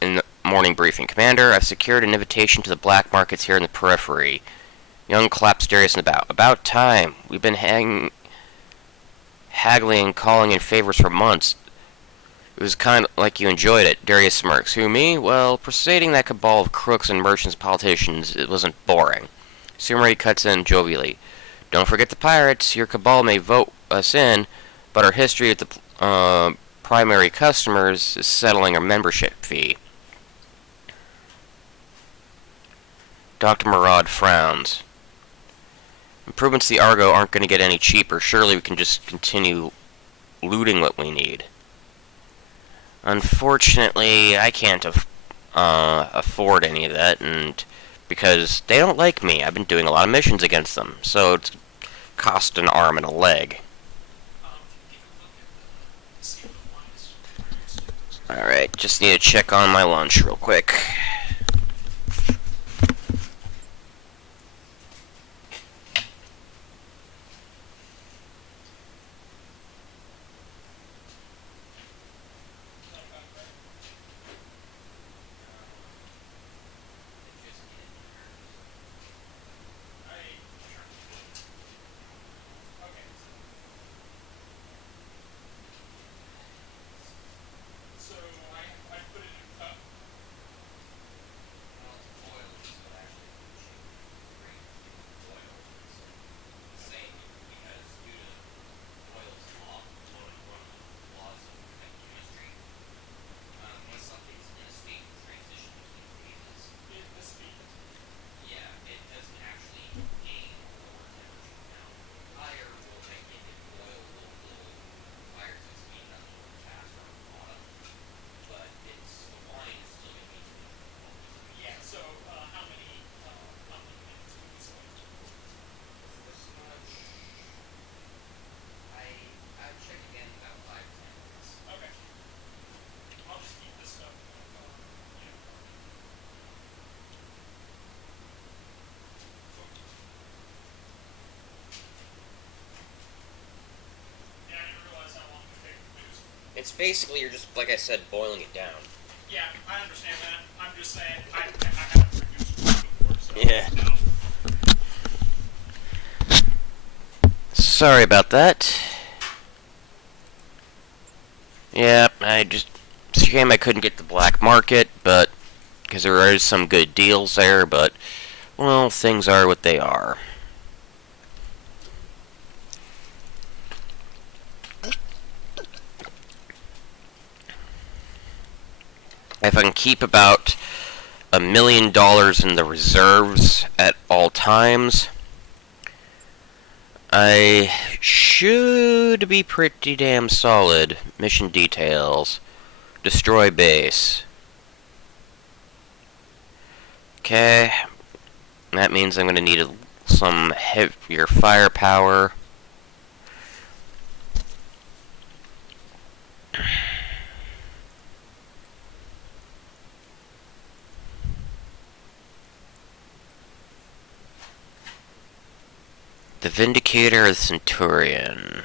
in the morning briefing. Commander, I've secured an invitation to the black markets here in the periphery. Young claps Darius in the bow. About time. We've been haggling and calling in favors for months. It was kind of like you enjoyed it. Darius smirks. Who, me? Well, persuading that cabal of crooks and merchants politicians, it wasn't boring. Sumeri cuts in jovially. Don't forget the pirates. Your cabal may vote us in, but our history with the primary customers is settling our membership fee. Dr. Murad frowns. Improvements to the Argo aren't going to get any cheaper. Surely we can just continue looting what we need. Unfortunately, I can't afford any of that, and because they don't like me. I've been doing a lot of missions against them, so it's cost an arm and a leg. Alright, just need to check on my lunch real quick. It's basically, you're just, like I said, boiling it down. Yeah, I understand that. I'm just saying, I haven't produced food before, so. Yeah. No. Sorry about that. Yeah, it's a shame I couldn't get the black market, but because there is some good deals there, but well, things are what they are. If I can keep about $1 million in the reserves at all times, I should be pretty damn solid. Mission details. Destroy base. Okay. That means I'm going to need some heavier firepower. The Vindicator or the Centurion?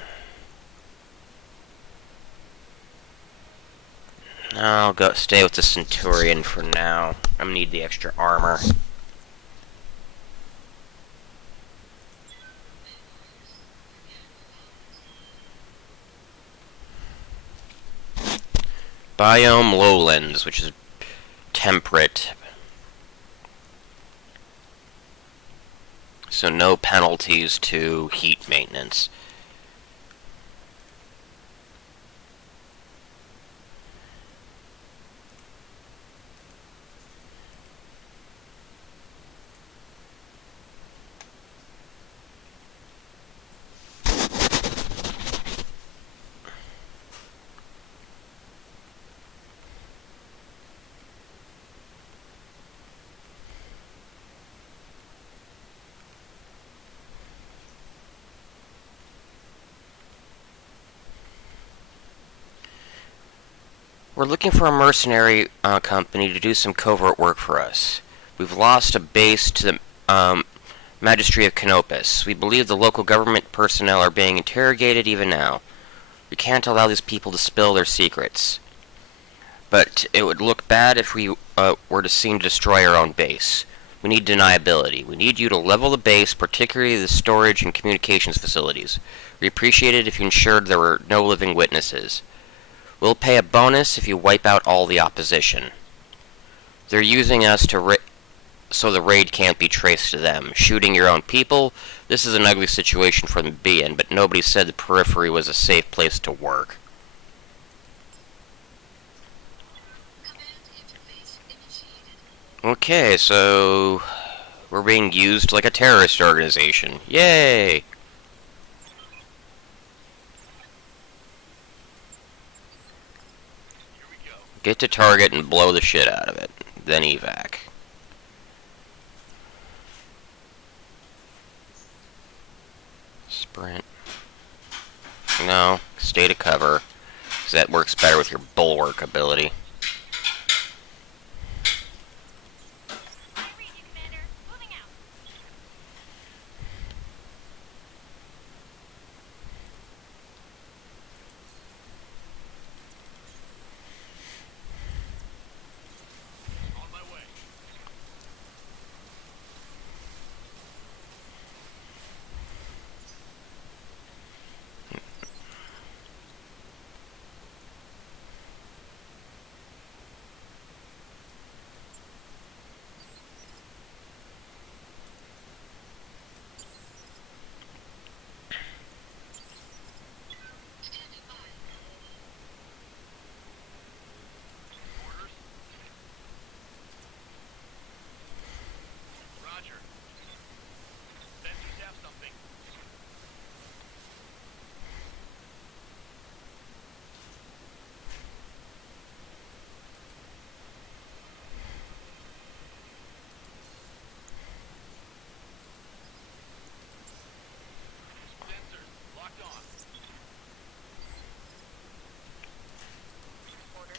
I'll stay with the Centurion for now. I'm gonna need the extra armor. Biome Lowlands, which is temperate. So no penalties to heat maintenance. We're looking for a mercenary company to do some covert work for us. We've lost a base to the Magistry of Canopus. We believe the local government personnel are being interrogated even now. We can't allow these people to spill their secrets. But it would look bad if we were to seem to destroy our own base. We need deniability. We need you to level the base, particularly the storage and communications facilities. We appreciate it if you ensured there were no living witnesses. We'll pay a bonus if you wipe out all the opposition. They're using us so the raid can't be traced to them. Shooting your own people? This is an ugly situation for them to be in, but nobody said the periphery was a safe place to work. Okay, so we're being used like a terrorist organization. Yay! Get to target and blow the shit out of it. Then evac. Sprint. No, stay to cover. Because that works better with your bulwark ability. I read you, Commander. Moving out. On my way. Orders? Roger. Sensors have something. Sensors locked on. Orders.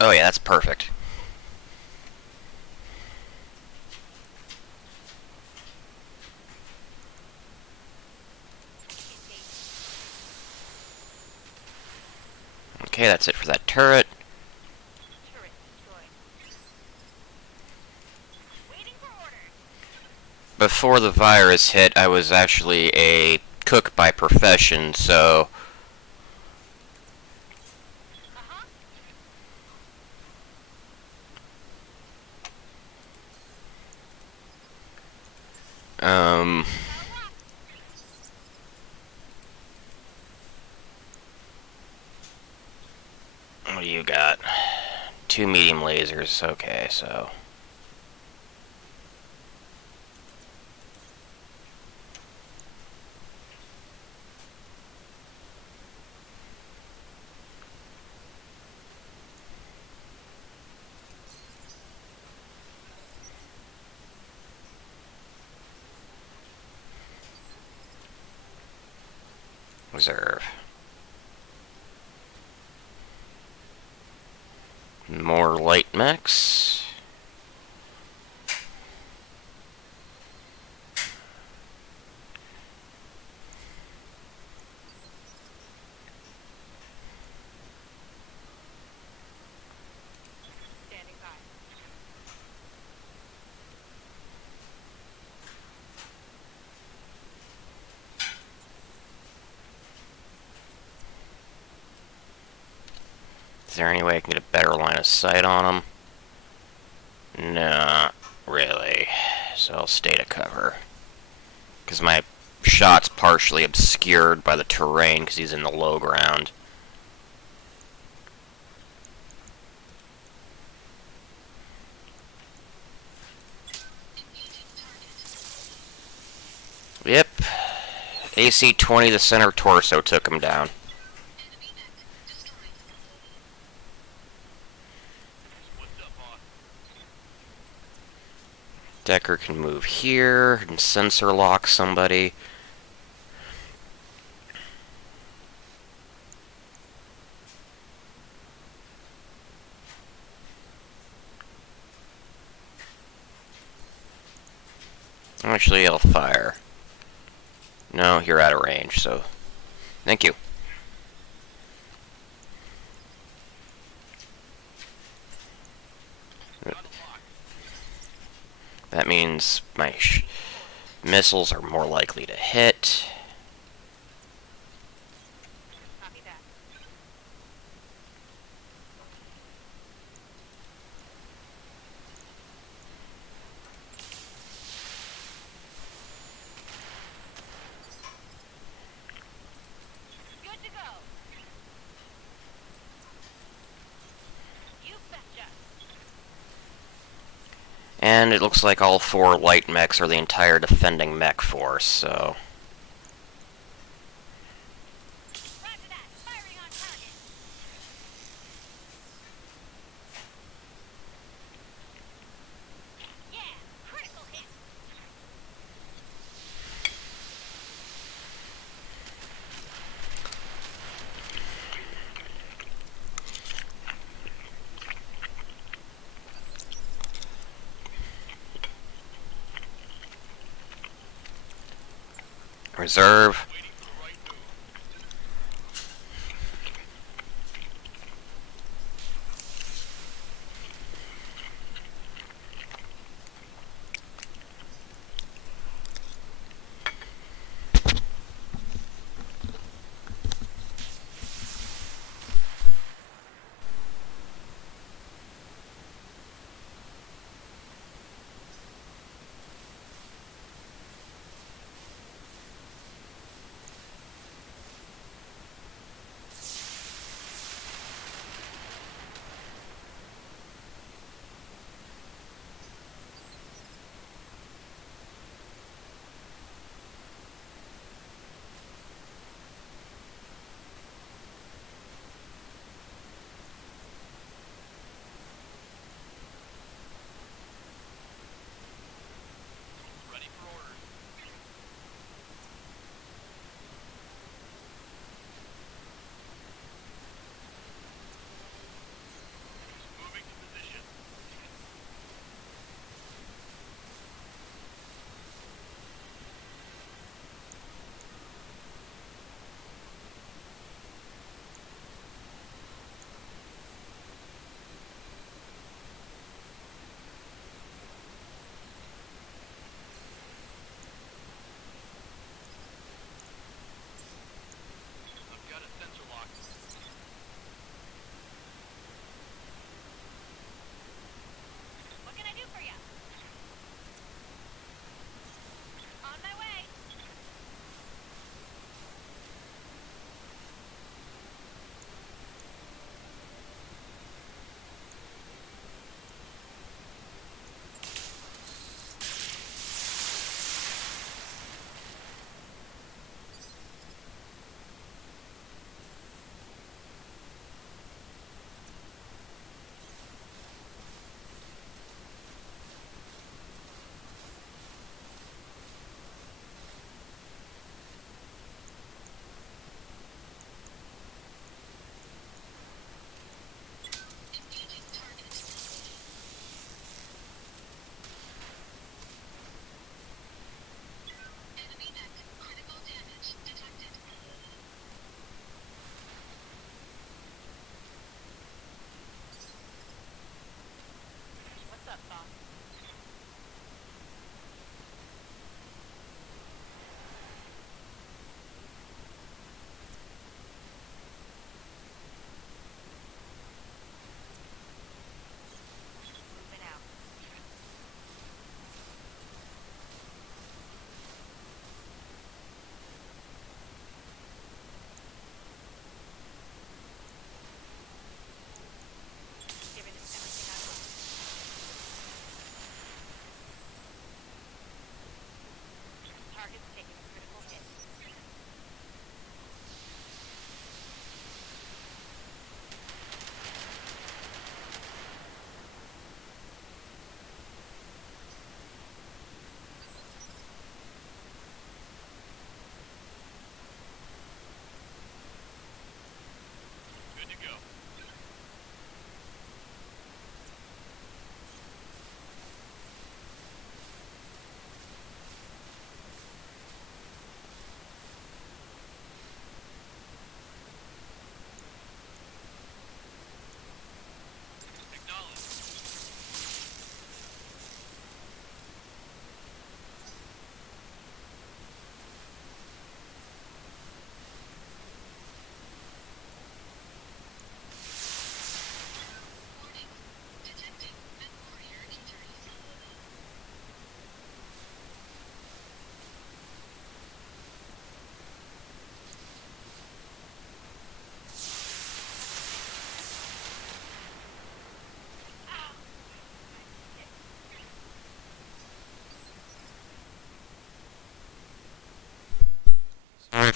Oh yeah, that's perfect. Okay, that's it for that turret. Turret destroyed. Waiting for orders. Before the virus hit, I was actually a cook by profession, so Uh-huh. um Power up. what do you got? 2 medium lasers. Okay, so reserve. More light mechs. Standing by. Is there any way I can get a better line of sight on them? Nah, really. So I'll stay to cover. Because my shot's partially obscured by the terrain because he's in the low ground. Yep. AC-20, the center torso, took him down. What's up, boss? Decker can move here and sensor lock somebody. Actually, I'll fire. No, you're out of range, so thank you. That means my missiles are more likely to hit. Copy that. Good to go. You betcha. And it looks like all 4 light mechs are the entire defending mech force, so... Roger that. Firing on target. Yeah, critical hit. Reserve. Waiting for the right move.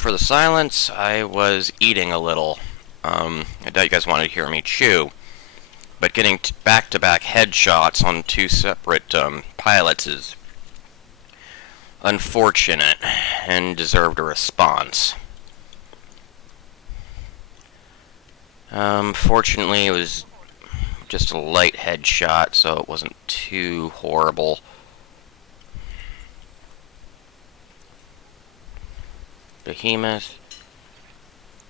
for the silence, I was eating a little. I doubt you guys wanted to hear me chew. But getting back-to-back headshots on two separate pilots is unfortunate and deserved a response. Fortunately, it was just a light headshot, so it wasn't too horrible. Behemoth,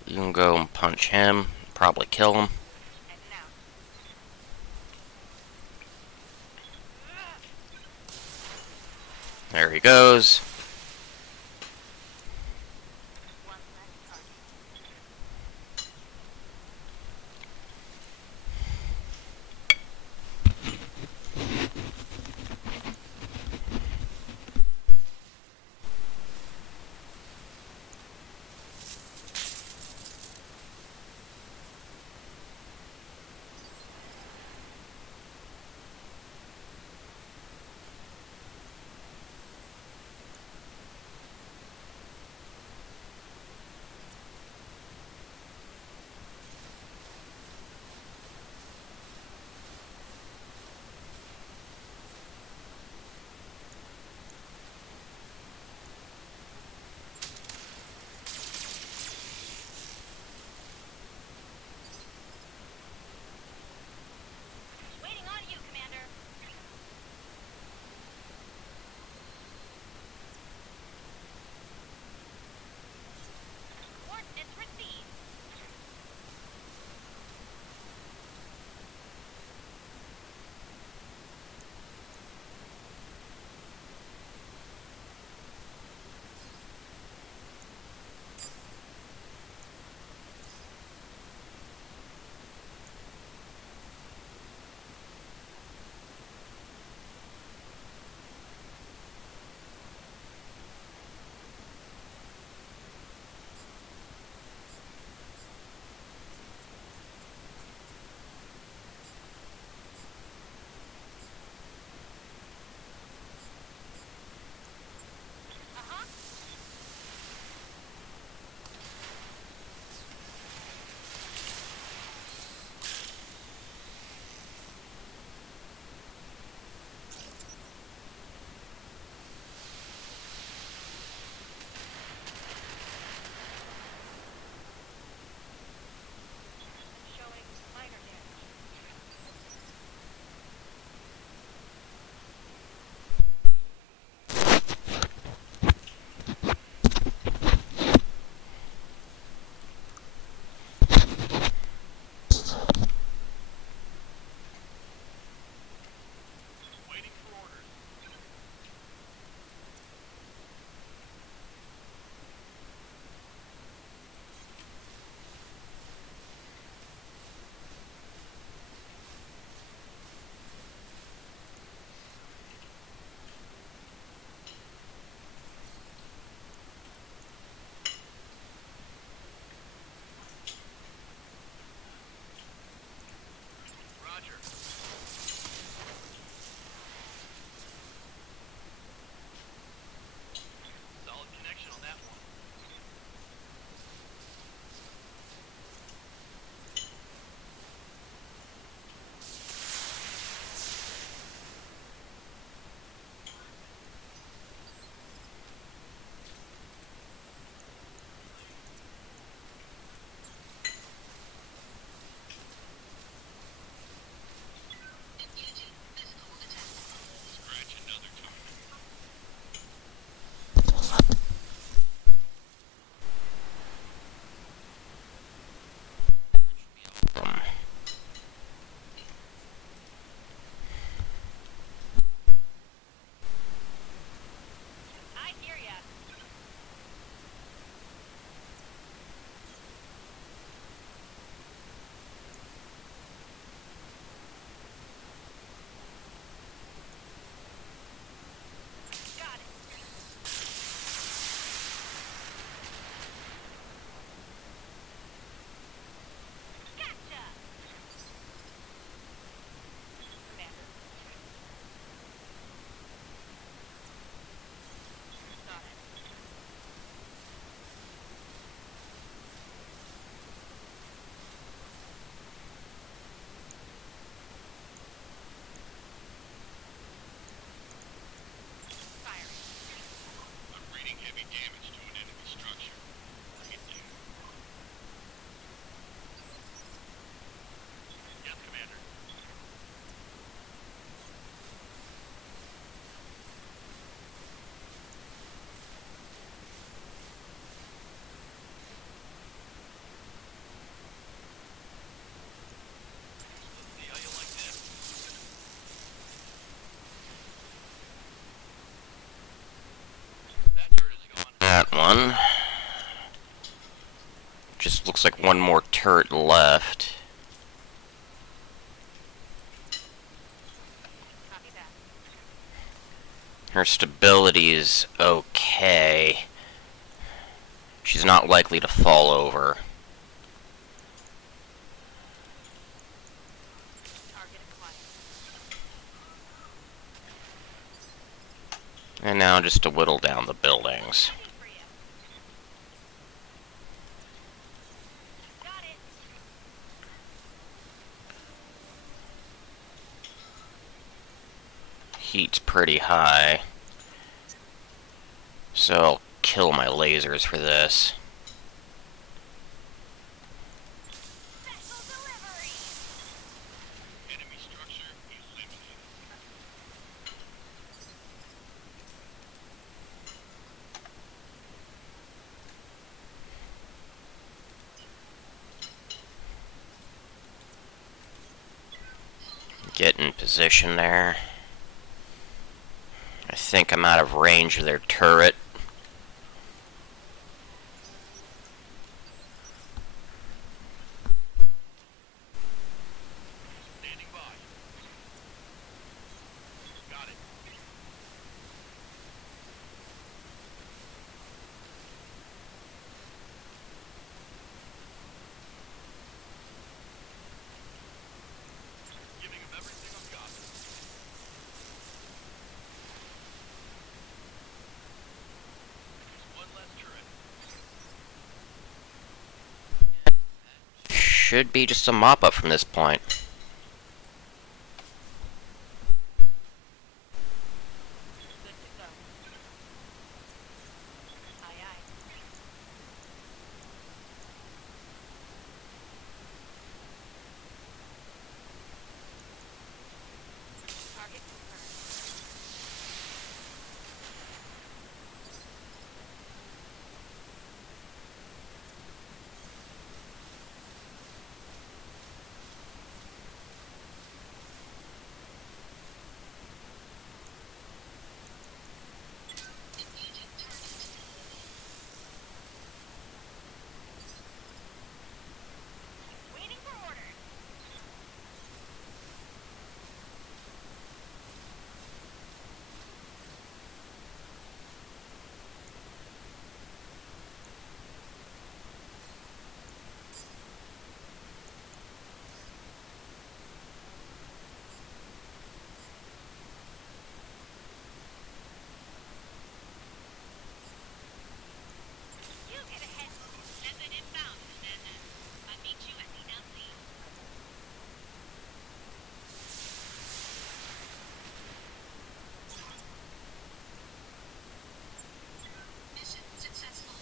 you can go and punch him, probably kill him. Heading out. There he goes. One less target. looks like one more turret left. Copy that. Her stability is okay. She's not likely to fall over. Target acquired. And now just to whittle down the buildings. Waiting for you. Got it. Heat's pretty high. So I'll kill my lasers for this. Special delivery. Enemy structure eliminated. Get in position there. I think I'm out of range of their turret. Standing by. Got it. Giving them everything I've got. There's one less turret. Should be just a mop-up from this point. Good to go. Aye, aye. Target confirmed. Waiting for orders. You get ahead. Method inbound, Commander. I'll meet you at the LZ. Mission successful.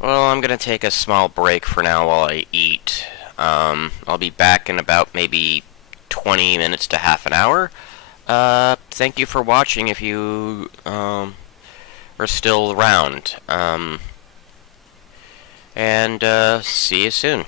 Well, I'm gonna take a small break for now while I eat. I'll be back in about maybe 20 minutes to half an hour. Thank you for watching if you, are still around. And, see you soon.